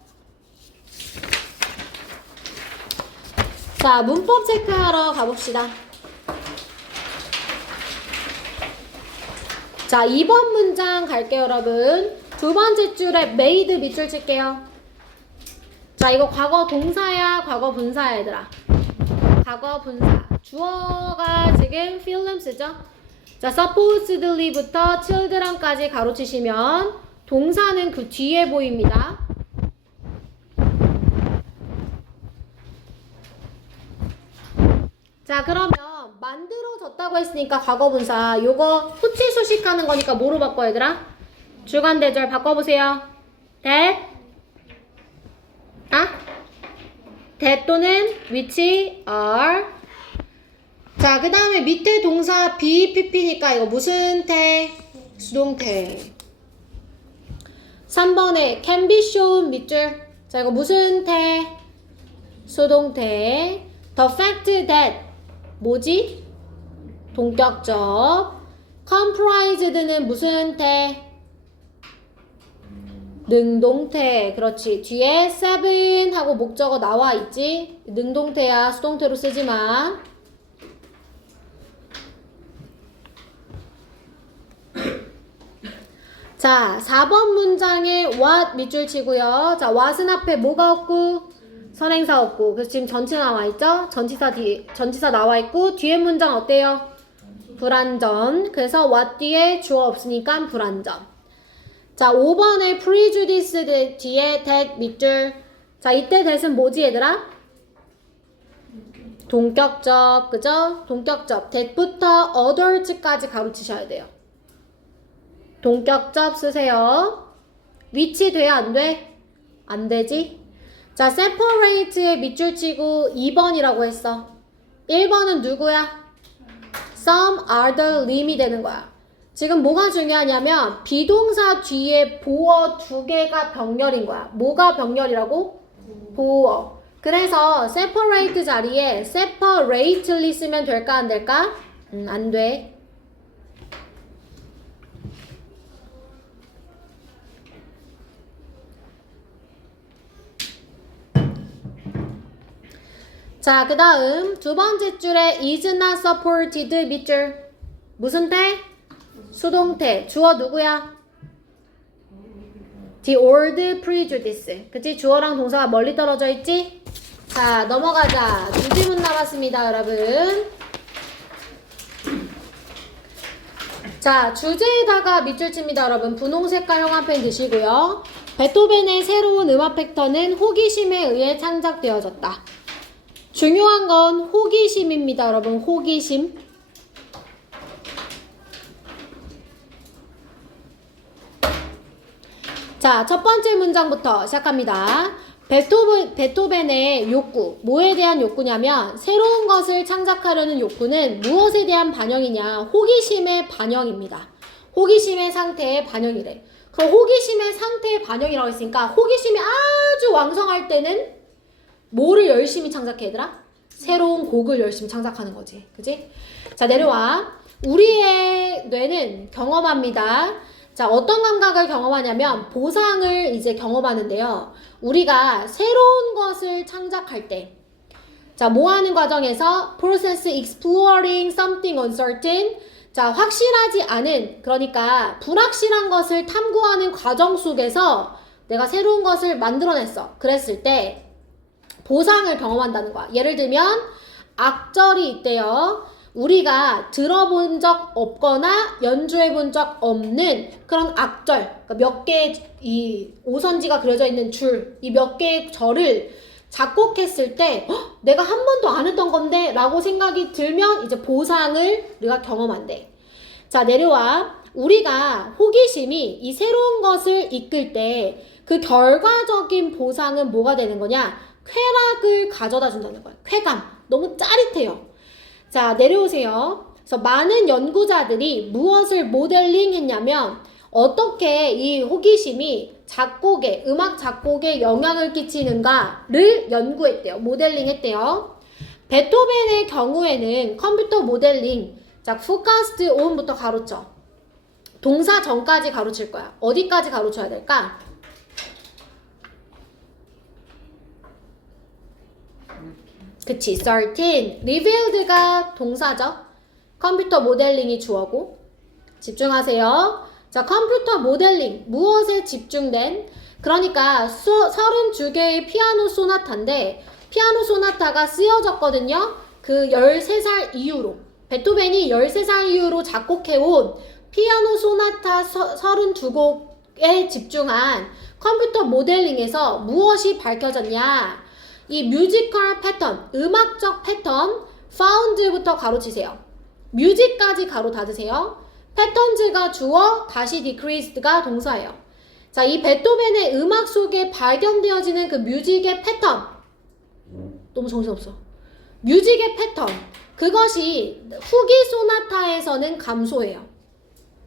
자, 문법 체크하러 가봅시다. 자, 2번 문장 갈게요, 여러분. 두 번째 줄에 made 밑줄 칠게요. 자, 이거 과거 동사야, 과거 분사야, 얘들아. 과거 분사. 주어가 지금 film 쓰죠? 자, supposedly부터 children까지 가로치시면 동사는 그 뒤에 보입니다. 자, 그러면 만들어졌다고 했으니까 과거분사 요거 후치 수식하는 거니까 뭐로 바꿔 얘들아? 주관대절 바꿔보세요. that that 또는 which are. 자, 그 다음에 밑에 동사 BPP니까 이거 무슨 태? 수동태. 3번에 can be shown 밑줄. 자, 이거 무슨 태? 수동태. the fact that 뭐지? 동격적. comprised는 무슨 태? 능동태. 그렇지. 뒤에 seven 하고 목적어 나와 있지? 능동태야. 수동태로 쓰지만. 자, 4번 문장에 what 밑줄 치고요. 자, what은 앞에 뭐가 없고 선행사 없고. 그래서 지금 전치사 나와 있죠? 전치사 나와 있고 뒤에 문장 어때요? 불완전. 그래서 what 뒤에 주어 없으니까 불완전. 자, 5번에 prejudice 뒤에 that 밑줄. 자, 이때 that은 뭐지 얘들아? 동격적. 그죠? 동격적. that부터 adult까지 가로치셔야 돼요. 동격적 쓰세요. 위치 돼? 안 돼? 안 되지? 자, separate에 밑줄 치고 2번이라고 했어. 1번은 누구야? some are the lim이 되는 거야. 지금 뭐가 중요하냐면 비동사 뒤에 보어 두 개가 병렬인 거야. 뭐가 병렬이라고? 보어. 그래서 separate 자리에 separately 쓰면 될까 안 될까? 안 돼. 자, 그 다음 두 번째 줄에 is not supported 밑줄. 무슨 태? 수동태. 주어 누구야? The old prejudice. 그치? 주어랑 동사가 멀리 떨어져 있지? 자, 넘어가자. 두 지문 남았습니다, 여러분. 자, 주제에다가 밑줄 칩니다, 여러분. 분홍색깔 형광펜 드시고요. 베토벤의 새로운 음악 패턴은 호기심에 의해 창작되어졌다. 중요한 건 호기심입니다, 여러분. 호기심. 자, 첫 번째 문장부터 시작합니다. 베토벤의 욕구. 뭐에 대한 욕구냐면 새로운 것을 창작하려는 욕구는 무엇에 대한 반영이냐? 호기심의 반영입니다. 호기심의 상태의 반영이래. 그럼 호기심의 상태의 반영이라고 했으니까 호기심이 아주 왕성할 때는 뭐를 열심히 창작해 얘들아? 새로운 곡을 열심히 창작하는 거지. 그지? 자, 내려와. 우리의 뇌는 경험합니다. 자, 어떤 감각을 경험하냐면 보상을 이제 경험하는데요. 우리가 새로운 것을 창작할 때 자, 뭐 하는 과정에서 process exploring something uncertain. 자, 확실하지 않은, 그러니까 불확실한 것을 탐구하는 과정 속에서 내가 새로운 것을 만들어냈어. 그랬을 때 보상을 경험한다는 거야. 예를 들면 악절이 있대요. 우리가 들어본 적 없거나 연주해 본 적 없는 그런 악절, 그러니까 몇 개의 이 오선지가 그려져 있는 줄, 이 몇 개의 절을 작곡했을 때 내가 한 번도 안 했던 건데 라고 생각이 들면 이제 보상을 우리가 경험한대. 자, 내려와. 우리가 호기심이 이 새로운 것을 이끌 때 그 결과적인 보상은 뭐가 되는 거냐? 쾌락을 가져다 준다는 거야. 쾌감. 너무 짜릿해요. 자, 내려오세요. 그래서 많은 연구자들이 무엇을 모델링 했냐면 어떻게 이 호기심이 작곡에, 음악 작곡에 영향을 끼치는가를 연구했대요. 모델링 했대요. 베토벤의 경우에는 컴퓨터 모델링, 자, 포카스트 온부터 가로쳐. 동사 전까지 가로칠 거야. 어디까지 가로쳐야 될까? 그치, 13. revealed가 동사죠. 컴퓨터 모델링이 주어고. 집중하세요. 자, 컴퓨터 모델링. 무엇에 집중된? 그러니까 32개의 피아노 소나타인데 피아노 소나타가 쓰여졌거든요. 그 13살 이후로. 베토벤이 13살 이후로 작곡해온 피아노 소나타 32곡에 집중한 컴퓨터 모델링에서 무엇이 밝혀졌냐? 이 뮤지컬 패턴, 음악적 패턴, found부터 가로치세요. 뮤직까지 가로 닫으세요. 패턴즈가 주어, 다시 decreased가 동사예요. 자, 이 베토벤의 음악 속에 발견되어지는 그 뮤직의 패턴. 너무 정신없어. 뮤직의 패턴. 그것이 후기 소나타에서는 감소해요.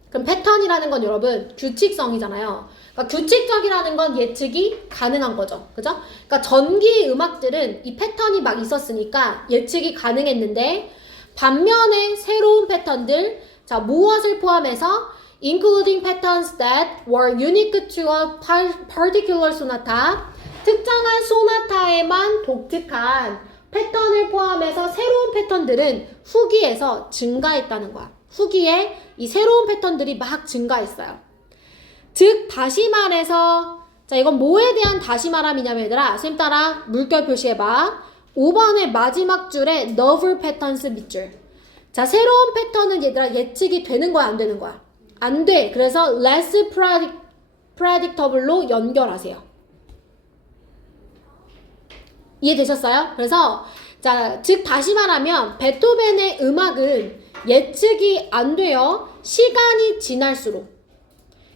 그럼 패턴이라는 건 여러분 규칙성이잖아요. 그러니까 규칙적이라는 건 예측이 가능한 거죠. 그죠? 그러니까 전기 음악들은 이 패턴이 막 있었으니까 예측이 가능했는데 반면에 새로운 패턴들, 자, 무엇을 포함해서 including patterns that were unique to a particular sonata, 특정한 소나타에만 독특한 패턴을 포함해서 새로운 패턴들은 후기에서 증가했다는 거야. 후기에 이 새로운 패턴들이 막 증가했어요. 즉 다시 말해서, 자, 이건 뭐에 대한 다시 말함이냐면 얘들아, 선생님 따라 물결 표시해봐. 5번의 마지막 줄에 novel patterns 밑줄. 자, 새로운 패턴은 얘들아 예측이 되는 거야, 안 되는 거야? 안 돼. 그래서 less predictable로 연결하세요. 이해되셨어요? 그래서 자, 즉 다시 말하면 베토벤의 음악은 예측이 안 돼요. 시간이 지날수록.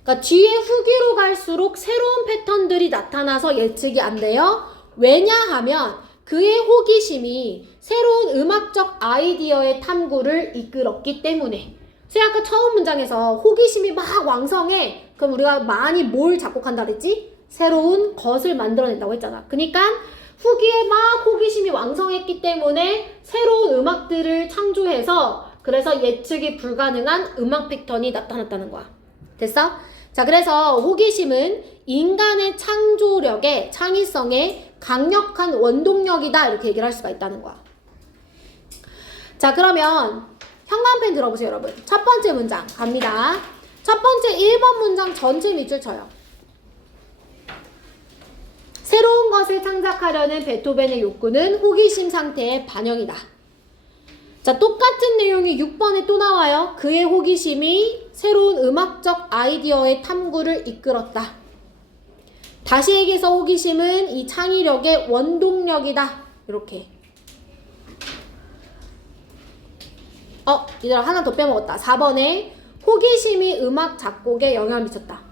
그러니까 뒤에 후기로 갈수록 새로운 패턴들이 나타나서 예측이 안 돼요. 왜냐하면 그의 호기심이 새로운 음악적 아이디어의 탐구를 이끌었기 때문에. 그래서 아까 처음 문장에서 호기심이 막 왕성해. 그럼 우리가 많이 뭘 작곡한다 그랬지? 새로운 것을 만들어낸다고 했잖아. 그러니까 후기에 막 호기심이 왕성했기 때문에 새로운 음악들을 창조해서 그래서 예측이 불가능한 음악 패턴이 나타났다는 거야. 됐어? 자, 그래서 호기심은 인간의 창조력에, 창의성에 강력한 원동력이다 이렇게 얘기를 할 수가 있다는 거야. 자, 그러면 형광펜 들어보세요, 여러분. 첫 번째 문장 갑니다. 첫 번째 1번 문장 전체 밑줄 쳐요. 새로운 것을 창작하려는 베토벤의 욕구는 호기심 상태의 반영이다. 자, 똑같은 내용이 6번에 또 나와요. 그의 호기심이 새로운 음악적 아이디어의 탐구를 이끌었다. 다시 얘기해서 호기심은 이 창의력의 원동력이다. 이렇게. 얘들아 하나 더 빼먹었다. 4번에 호기심이 음악 작곡에 영향을 미쳤다.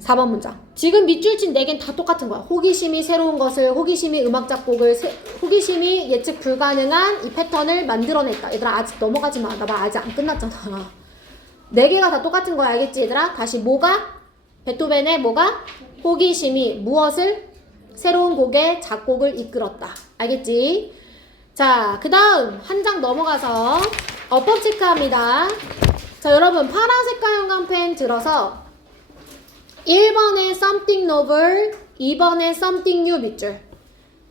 4번 문장. 지금 밑줄 친 4개는 다 똑같은 거야. 호기심이 새로운 것을, 호기심이 음악 작곡을, 호기심이 예측 불가능한 이 패턴을 만들어냈다. 얘들아 아직 넘어가지 마. 나 말 아직 안 끝났잖아. 4개가 다 똑같은 거야. 알겠지 얘들아? 다시 뭐가? 베토벤의 뭐가? 호기심이 무엇을? 새로운 곡의 작곡을 이끌었다. 알겠지? 자, 그 다음 한 장 넘어가서 어법 체크합니다. 자, 여러분 파란색깔 형광펜 들어서 1번에 something novel, 2번에 something new 밑줄.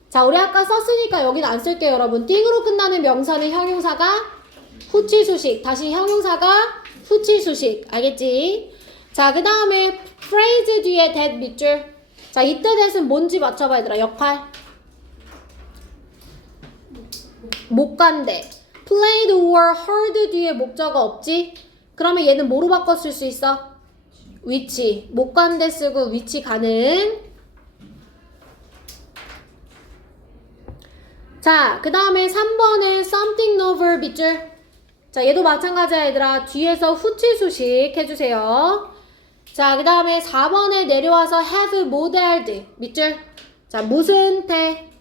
자, 우리 아까 썼으니까 여기는 안 쓸게요, 여러분. 띵으로 끝나는 명사는 형용사가 후치수식. 다시 형용사가 후치수식. 알겠지? 자, 그 다음에 phrase 뒤에 that 밑줄. 자, 이때 that은 뭔지 맞춰봐, 얘들아. 역할. 못 간대. played or heard 뒤에 목적어 없지? 그러면 얘는 뭐로 바꿔 쓸 수 있어? 위치. 목관대 쓰고 위치 가능. 자, 그 다음에 3번에 something novel 밑줄. 자, 얘도 마찬가지야, 얘들아. 뒤에서 후치수식 해주세요. 자, 그 다음에 4번에 내려와서 have modeled 밑줄. 자, 무슨 태?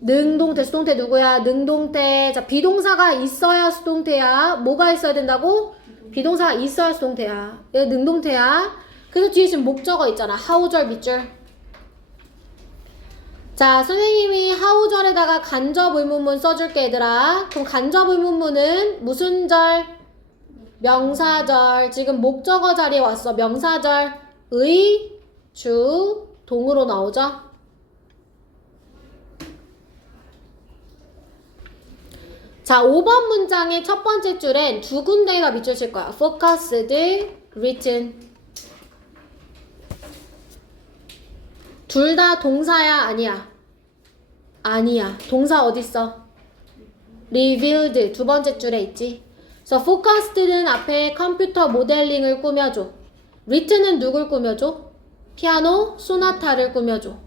능동태, 수동태 누구야? 능동태. 자, 비동사가 있어야 수동태야. 뭐가 있어야 된다고? 비동사가 있어야 수동태야. 얘 능동태야. 그래서 뒤에 지금 목적어 있잖아. 하우절 밑줄. 자, 선생님이 하우절에다가 간접 의문문 써줄게, 얘들아. 그럼 간접 의문문은 무슨 절? 명사절. 지금 목적어 자리에 왔어. 명사절. 의, 주, 동으로 나오죠? 자, 5번 문장의 첫 번째 줄엔 두 군데가 밑줄 칠 거야. focused, written. 둘 다 동사야, 아니야? 아니야. 동사 어딨어? revealed 두 번째 줄에 있지. 그래서 focused는 앞에 컴퓨터 모델링을 꾸며줘. written은 누굴 꾸며줘? 피아노 소나타를 꾸며줘.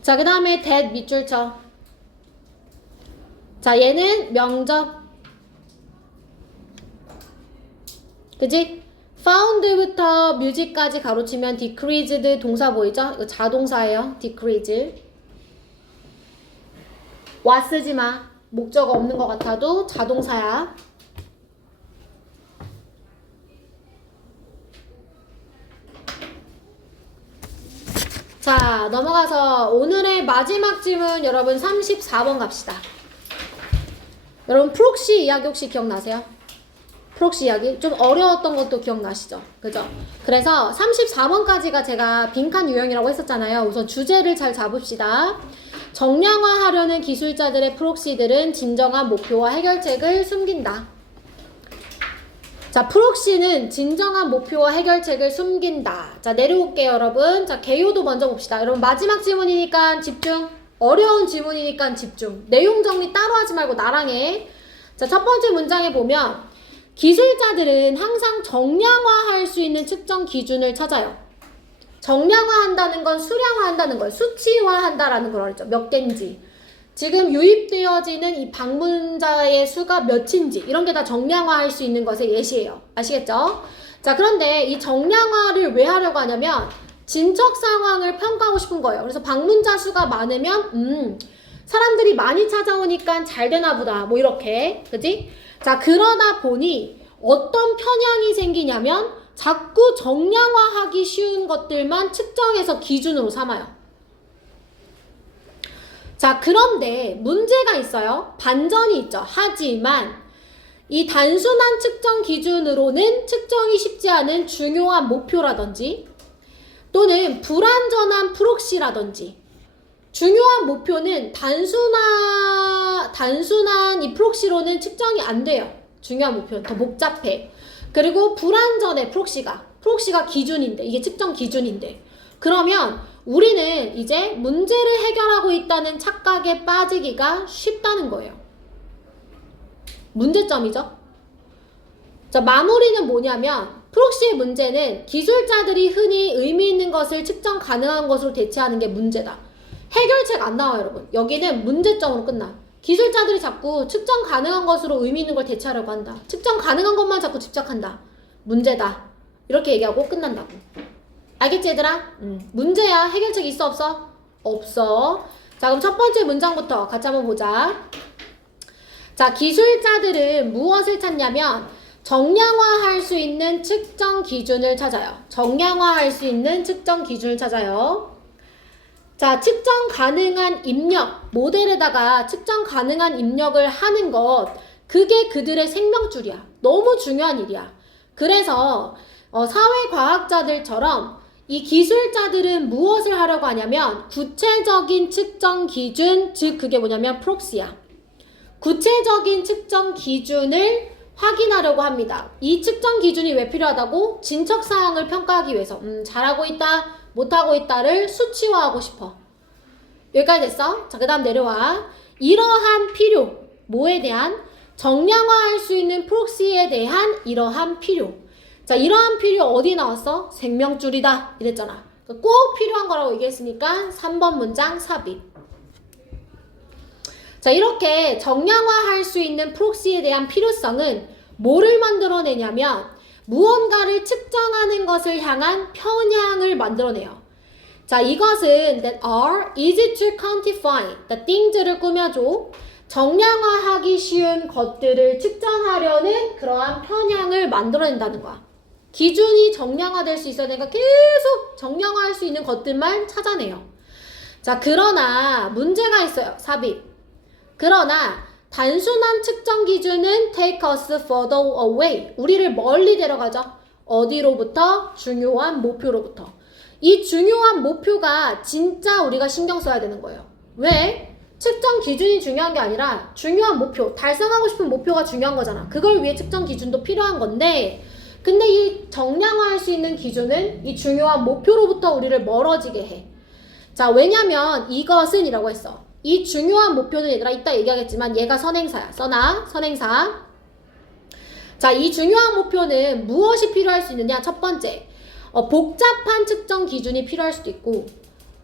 자, 그 다음에 that 밑줄 쳐. 자, 얘는 명접. 그지? found부터 music까지 가로치면 decreased 동사 보이죠? 이거 자동사예요. decrease. 와 쓰지 마. 목적어 없는 것 같아도 자동사야. 자, 넘어가서 오늘의 마지막 질문 여러분 34번 갑시다. 여러분 프록시 이야기 혹시 기억나세요? 프록시 이야기? 좀 어려웠던 것도 기억나시죠? 그죠? 그래서 34번까지가 제가 빈칸 유형이라고 했었잖아요. 우선 주제를 잘 잡읍시다. 정량화하려는 기술자들의 프록시들은 진정한 목표와 해결책을 숨긴다. 자, 프록시는 진정한 목표와 해결책을 숨긴다. 자, 내려올게요, 여러분. 자, 개요도 먼저 봅시다. 여러분 마지막 질문이니까 집중. 어려운 질문이니까 집중. 내용 정리 따로 하지 말고 나랑 해. 자, 첫 번째 문장에 보면 기술자들은 항상 정량화할 수 있는 측정 기준을 찾아요. 정량화한다는 건 수량화한다는 걸 수치화한다라는 걸 알죠. 몇 개인지. 지금 유입되어지는 이 방문자의 수가 몇인지 이런 게 다 정량화할 수 있는 것의 예시예요. 아시겠죠? 자, 그런데 이 정량화를 왜 하려고 하냐면 진척 상황을 평가하고 싶은 거예요. 그래서 방문자 수가 많으면 사람들이 많이 찾아오니까 잘 되나 보다. 뭐 이렇게. 그지? 자, 그러다 보니 어떤 편향이 생기냐면 자꾸 정량화하기 쉬운 것들만 측정해서 기준으로 삼아요. 자, 그런데 문제가 있어요. 반전이 있죠. 하지만 이 단순한 측정 기준으로는 측정이 쉽지 않은 중요한 목표라든지 또는 불완전한 프록시라든지 중요한 목표는 단순한 이 프록시로는 측정이 안 돼요. 중요한 목표는 더 복잡해. 그리고 불완전해 프록시가 기준인데 이게 측정 기준인데 그러면 우리는 이제 문제를 해결하고 있다는 착각에 빠지기가 쉽다는 거예요. 문제점이죠. 자, 마무리는 뭐냐면 프록시의 문제는 기술자들이 흔히 의미 있는 것을 측정 가능한 것으로 대체하는 게 문제다. 해결책 안 나와요, 여러분. 여기는 문제점으로 끝나. 기술자들이 자꾸 측정 가능한 것으로 의미 있는 걸 대체하려고 한다. 측정 가능한 것만 자꾸 집착한다. 문제다. 이렇게 얘기하고 끝난다고. 알겠지, 얘들아? 문제야. 해결책 있어, 없어? 없어. 자, 그럼 첫 번째 문장부터 같이 한번 보자. 자, 기술자들은 무엇을 찾냐면 정량화할 수 있는 측정 기준을 찾아요. 정량화할 수 있는 측정 기준을 찾아요. 자, 측정 가능한 입력, 모델에다가 측정 가능한 입력을 하는 것, 그게 그들의 생명줄이야. 너무 중요한 일이야. 그래서 사회과학자들처럼 이 기술자들은 무엇을 하려고 하냐면 구체적인 측정 기준, 즉 그게 뭐냐면 프록시야. 구체적인 측정 기준을 확인하려고 합니다. 이 측정 기준이 왜 필요하다고? 진척 사항을 평가하기 위해서. 잘하고 있다, 못하고 있다를 수치화하고 싶어. 여기까지 됐어? 자, 그 다음 내려와. 이러한 필요, 뭐에 대한? 정량화할 수 있는 프록시에 대한 이러한 필요. 자, 이러한 필요 어디 나왔어? 생명줄이다 이랬잖아. 꼭 필요한 거라고 얘기했으니까 3번 문장 삽입. 자, 이렇게 정량화할 수 있는 프록시에 대한 필요성은 뭐를 만들어내냐면 무언가를 측정하는 것을 향한 편향을 만들어내요. 자, 이것은 that are easy to quantify, the things를 꾸며줘. 정량화하기 쉬운 것들을 측정하려는 그러한 편향을 만들어낸다는 거야. 기준이 정량화될 수 있어야 되니까 계속 정량화할 수 있는 것들만 찾아내요. 자, 그러나 문제가 있어요. 삽입. 그러나 단순한 측정 기준은 take us further away. 우리를 멀리 데려가죠. 어디로부터? 중요한 목표로부터. 이 중요한 목표가 진짜 우리가 신경 써야 되는 거예요. 왜? 측정 기준이 중요한 게 아니라 중요한 목표, 달성하고 싶은 목표가 중요한 거잖아. 그걸 위해 측정 기준도 필요한 건데, 근데 이 정량화할 수 있는 기준은 이 중요한 목표로부터 우리를 멀어지게 해. 자, 왜냐면 이것은 이라고 했어. 이 중요한 목표는 얘들아 이따 얘기하겠지만 얘가 선행사야. 써놔. 선행사. 자, 이 중요한 목표는 무엇이 필요할 수 있느냐? 첫 번째, 복잡한 측정 기준이 필요할 수도 있고,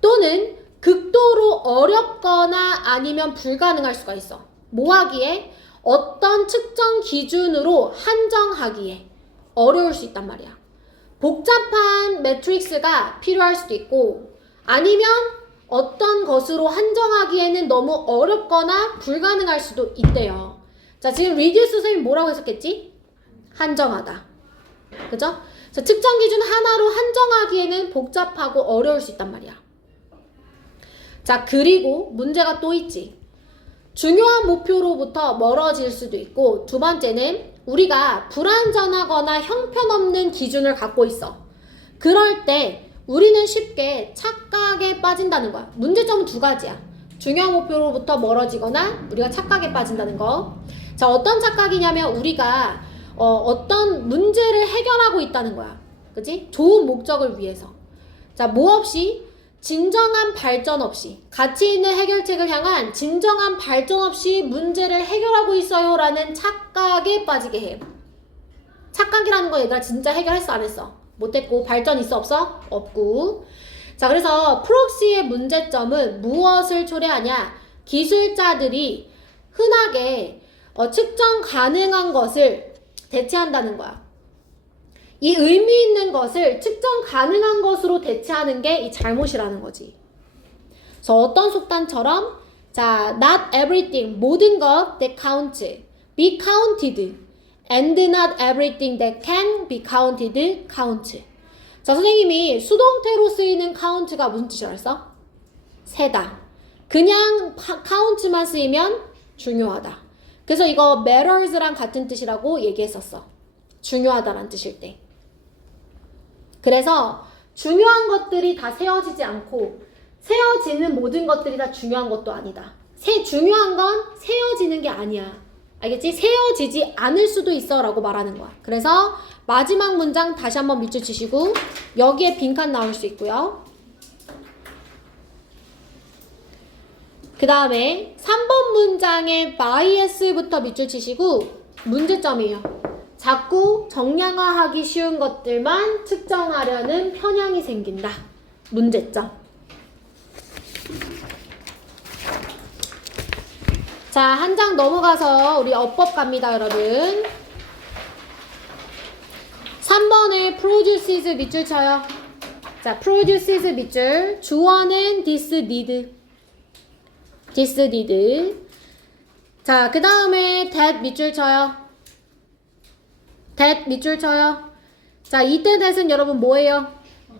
또는 극도로 어렵거나 아니면 불가능할 수가 있어. 뭐 하기에? 어떤 측정 기준으로 한정하기에 어려울 수 있단 말이야. 복잡한 매트릭스가 필요할 수도 있고, 아니면 어떤 것으로 한정하기에는 너무 어렵거나 불가능할 수도 있대요. 자, 지금 리듀스 선생님이 뭐라고 했었겠지? 한정하다. 그죠? 자, 측정 기준 하나로 한정하기에는 복잡하고 어려울 수 있단 말이야. 자, 그리고 문제가 또 있지. 중요한 목표로부터 멀어질 수도 있고, 두 번째는 우리가 불완전하거나 형편없는 기준을 갖고 있어. 그럴 때 우리는 쉽게 착각에 빠진다는 거야. 문제점은 두 가지야. 중요한 목표로부터 멀어지거나 우리가 착각에 빠진다는 거. 자, 어떤 착각이냐면 우리가 어떤 문제를 해결하고 있다는 거야. 그치? 좋은 목적을 위해서. 자, 뭐 없이? 진정한 발전 없이, 가치 있는 해결책을 향한 진정한 발전 없이 문제를 해결하고 있어요 라는 착각에 빠지게 해. 착각이라는 거 얘들아 진짜 해결했어 안 했어? 못했고. 발전 있어 없어? 없고. 자, 그래서 프록시의 문제점은 무엇을 초래하냐? 기술자들이 흔하게 측정 가능한 것을 대체한다는 거야. 이 의미 있는 것을 측정 가능한 것으로 대체하는 게 이 잘못이라는 거지. 그래서 어떤 속단처럼, 자, not everything, 모든 것 that counts, be counted, and not everything that can be counted, count. 자, 선생님이 수동태로 쓰이는 count가 무슨 뜻이라 했어? 세다. 그냥 count만 쓰이면 중요하다. 그래서 이거 matters랑 같은 뜻이라고 얘기했었어. 중요하다란 뜻일 때. 그래서 중요한 것들이 다 세워지지 않고 세워지는 모든 것들이 다 중요한 것도 아니다. 중요한 건 세워지는 게 아니야. 알겠지? 세워지지 않을 수도 있어 라고 말하는 거야. 그래서 마지막 문장 다시 한번 밑줄 치시고 여기에 빈칸 나올 수 있고요. 그 다음에 3번 문장의 bias부터 밑줄 치시고 문제점이에요. 자꾸 정량화하기 쉬운 것들만 측정하려는 편향이 생긴다. 문제점. 자, 한 장 넘어가서 우리 어법 갑니다, 여러분. 3번에 produces 밑줄 쳐요. 자, produces 밑줄. 주어는 this need. this need. 자, 그 다음에 that 밑줄 쳐요. that 밑줄 쳐요. 자, 이때 that은 여러분 뭐예요?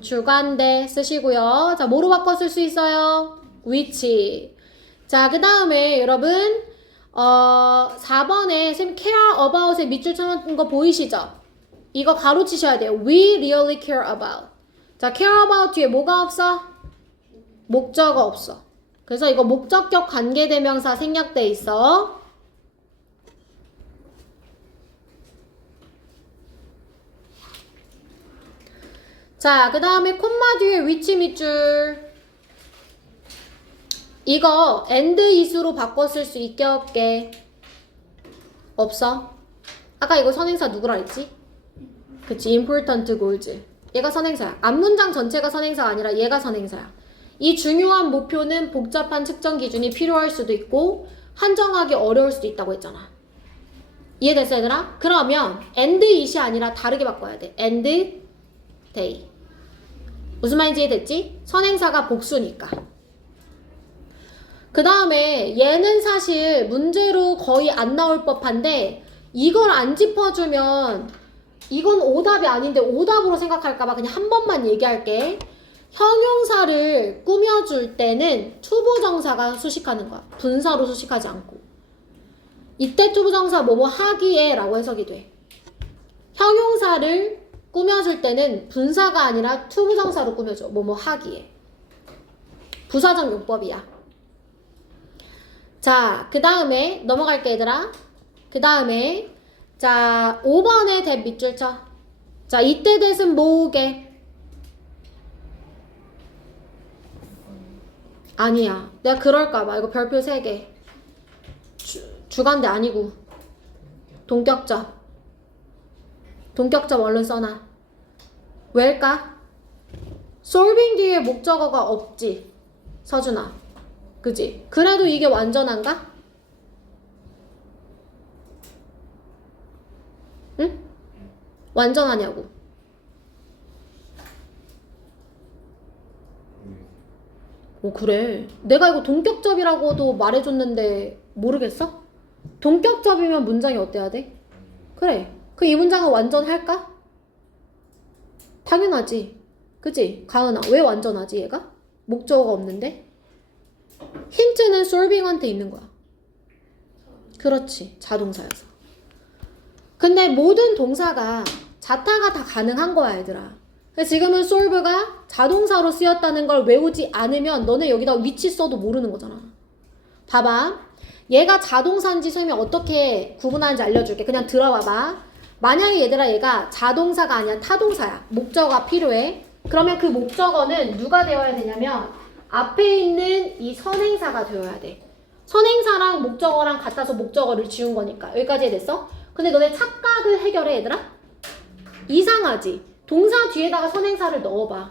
주관대 쓰시고요. 자, 뭐로 바꿔 쓸 수 있어요? which. 자, 그 다음에 여러분 4번에 쌤 care about에 밑줄 쳐놓은 거 보이시죠? 이거 가로치셔야 돼요. We really care about. 자, care about 뒤에 뭐가 없어? 목적어 없어. 그래서 이거 목적격 관계대명사 생략돼 있어. 자, 그 다음에 콤마 뒤에 which 밑줄. 이거 and is로 바꿨을 수 있게 없게? 없어. 아까 이거 선행사 누구라 했지? 그치, important goals. 얘가 선행사야. 앞문장 전체가 선행사가 아니라 얘가 선행사야. 이 중요한 목표는 복잡한 측정 기준이 필요할 수도 있고 한정하기 어려울 수도 있다고 했잖아. 이해됐어 얘들아? 그러면 and it이 아니라 다르게 바꿔야 돼. and they. 무슨 말인지 이해됐지? 선행사가 복수니까. 그 다음에 얘는 사실 문제로 거의 안 나올 법한데 이걸 안 짚어주면 이건 오답이 아닌데 오답으로 생각할까봐 그냥 한 번만 얘기할게. 형용사를 꾸며줄 때는 투부정사가 수식하는 거야. 분사로 수식하지 않고. 이때 투부정사 뭐뭐 하기에 라고 해석이 돼. 형용사를 꾸며줄 때는 분사가 아니라 투부정사로 꾸며줘. 뭐뭐 하기에. 부사적 용법이야. 자, 그 다음에 넘어갈게 얘들아. 그 다음에 자 5번에 대 밑줄 쳐. 자 이때 대은 뭐게? 아니야. 내가 그럴까봐 이거 별표 3개. 주간대 아니고 동격적. 동격적 얼른 써놔. 왜일까? solving 뒤에 목적어가 없지 서준아. 그지? 그래도 이게 완전한가? 응? 완전하냐고. 오 그래. 내가 이거 동격접이라고도 말해줬는데 모르겠어? 동격접이면 문장이 어때야 돼? 그래. 그 이 문장은 완전할까? 당연하지. 그치? 가은아 왜 완전하지 얘가? 목적어가 없는데? 힌트는 solving한테 있는 거야. 그렇지. 자동사여서. 근데 모든 동사가 자타가 다 가능한 거야 얘들아. 지금은 solve가 자동사로 쓰였다는 걸 외우지 않으면 너네 여기다 위치 써도 모르는 거잖아. 봐봐. 얘가 자동사인지 소임이 어떻게 구분하는지 알려줄게. 그냥 들어봐봐. 만약에 얘들아 얘가 자동사가 아니라 타동사야. 목적어가 필요해. 그러면 그 목적어는 누가 되어야 되냐면 앞에 있는 이 선행사가 되어야 돼. 선행사랑 목적어랑 같아서 목적어를 지운 거니까. 여기까지 됐어? 근데 너네 착각을 해결해 얘들아? 이상하지? 동사 뒤에다가 선행사를 넣어봐.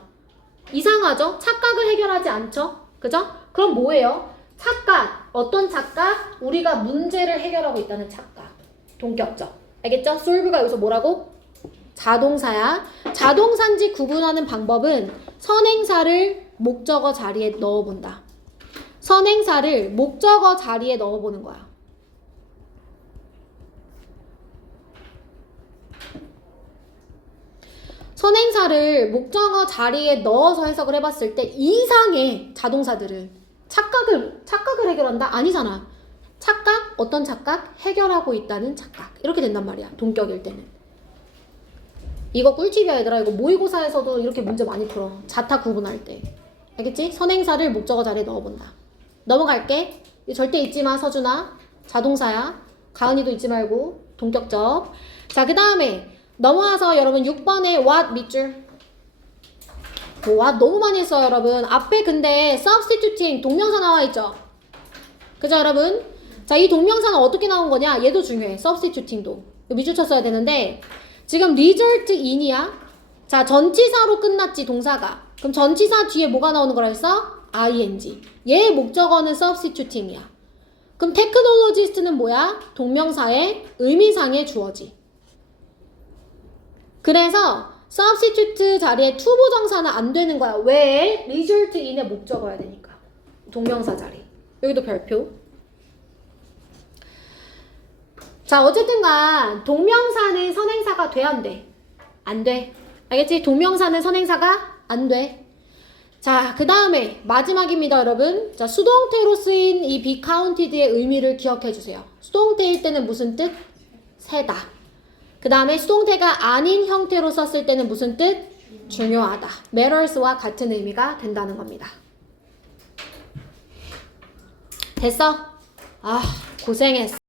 이상하죠? 착각을 해결하지 않죠? 그죠? 그럼 뭐예요? 착각. 어떤 착각? 우리가 문제를 해결하고 있다는 착각. 동격적. 알겠죠? solve가 여기서 뭐라고? 자동사야. 자동사인지 구분하는 방법은 선행사를 목적어 자리에 넣어본다. 선행사를 목적어 자리에 넣어보는 거야. 선행사를 목적어 자리에 넣어서 해석을 해봤을 때 이상해. 자동사들은 착각을 해결한다? 아니잖아. 착각? 어떤 착각? 해결하고 있다는 착각. 이렇게 된단 말이야. 동격일 때는. 이거 꿀팁이야 얘들아. 이거 모의고사에서도 이렇게 문제 많이 풀어. 자타 구분할 때. 알겠지? 선행사를 목적어 자리에 넣어본다. 넘어갈게. 절대 잊지 마 서준아. 자동사야. 가은이도 잊지 말고. 동격적. 자, 그 다음에 넘어와서 여러분 6번에 what 밑줄. what 너무 많이 했어요 여러분. 앞에 근데 substituting 동명사 나와 있죠. 그죠 여러분? 자, 이 동명사는 어떻게 나온 거냐? 얘도 중요해. substituting도 밑줄 쳤어야 되는데 지금 result in이야. 자, 전치사로 끝났지 동사가. 그럼 전치사 뒤에 뭐가 나오는 거라 했어? ing. 얘의 목적어는 substituting이야. 그럼 technologist는 뭐야? 동명사의 의미상의 주어지. 그래서 substitute 자리에 투부정사는 안 되는 거야. 왜? result in의 목적어야 되니까. 동명사 자리. 여기도 별표. 자, 어쨌든간 동명사는 선행사가 돼, 안 돼? 안 돼. 알겠지? 동명사는 선행사가 안 돼. 자, 그 다음에 마지막입니다 여러분. 자, 수동태로 쓰인 이 be counted의 의미를 기억해 주세요. 수동태일 때는 무슨 뜻? 세다. 그 다음에 수동태가 아닌 형태로 썼을 때는 무슨 뜻? 중요하다. matters와 같은 의미가 된다는 겁니다. 됐어? 아, 고생했어.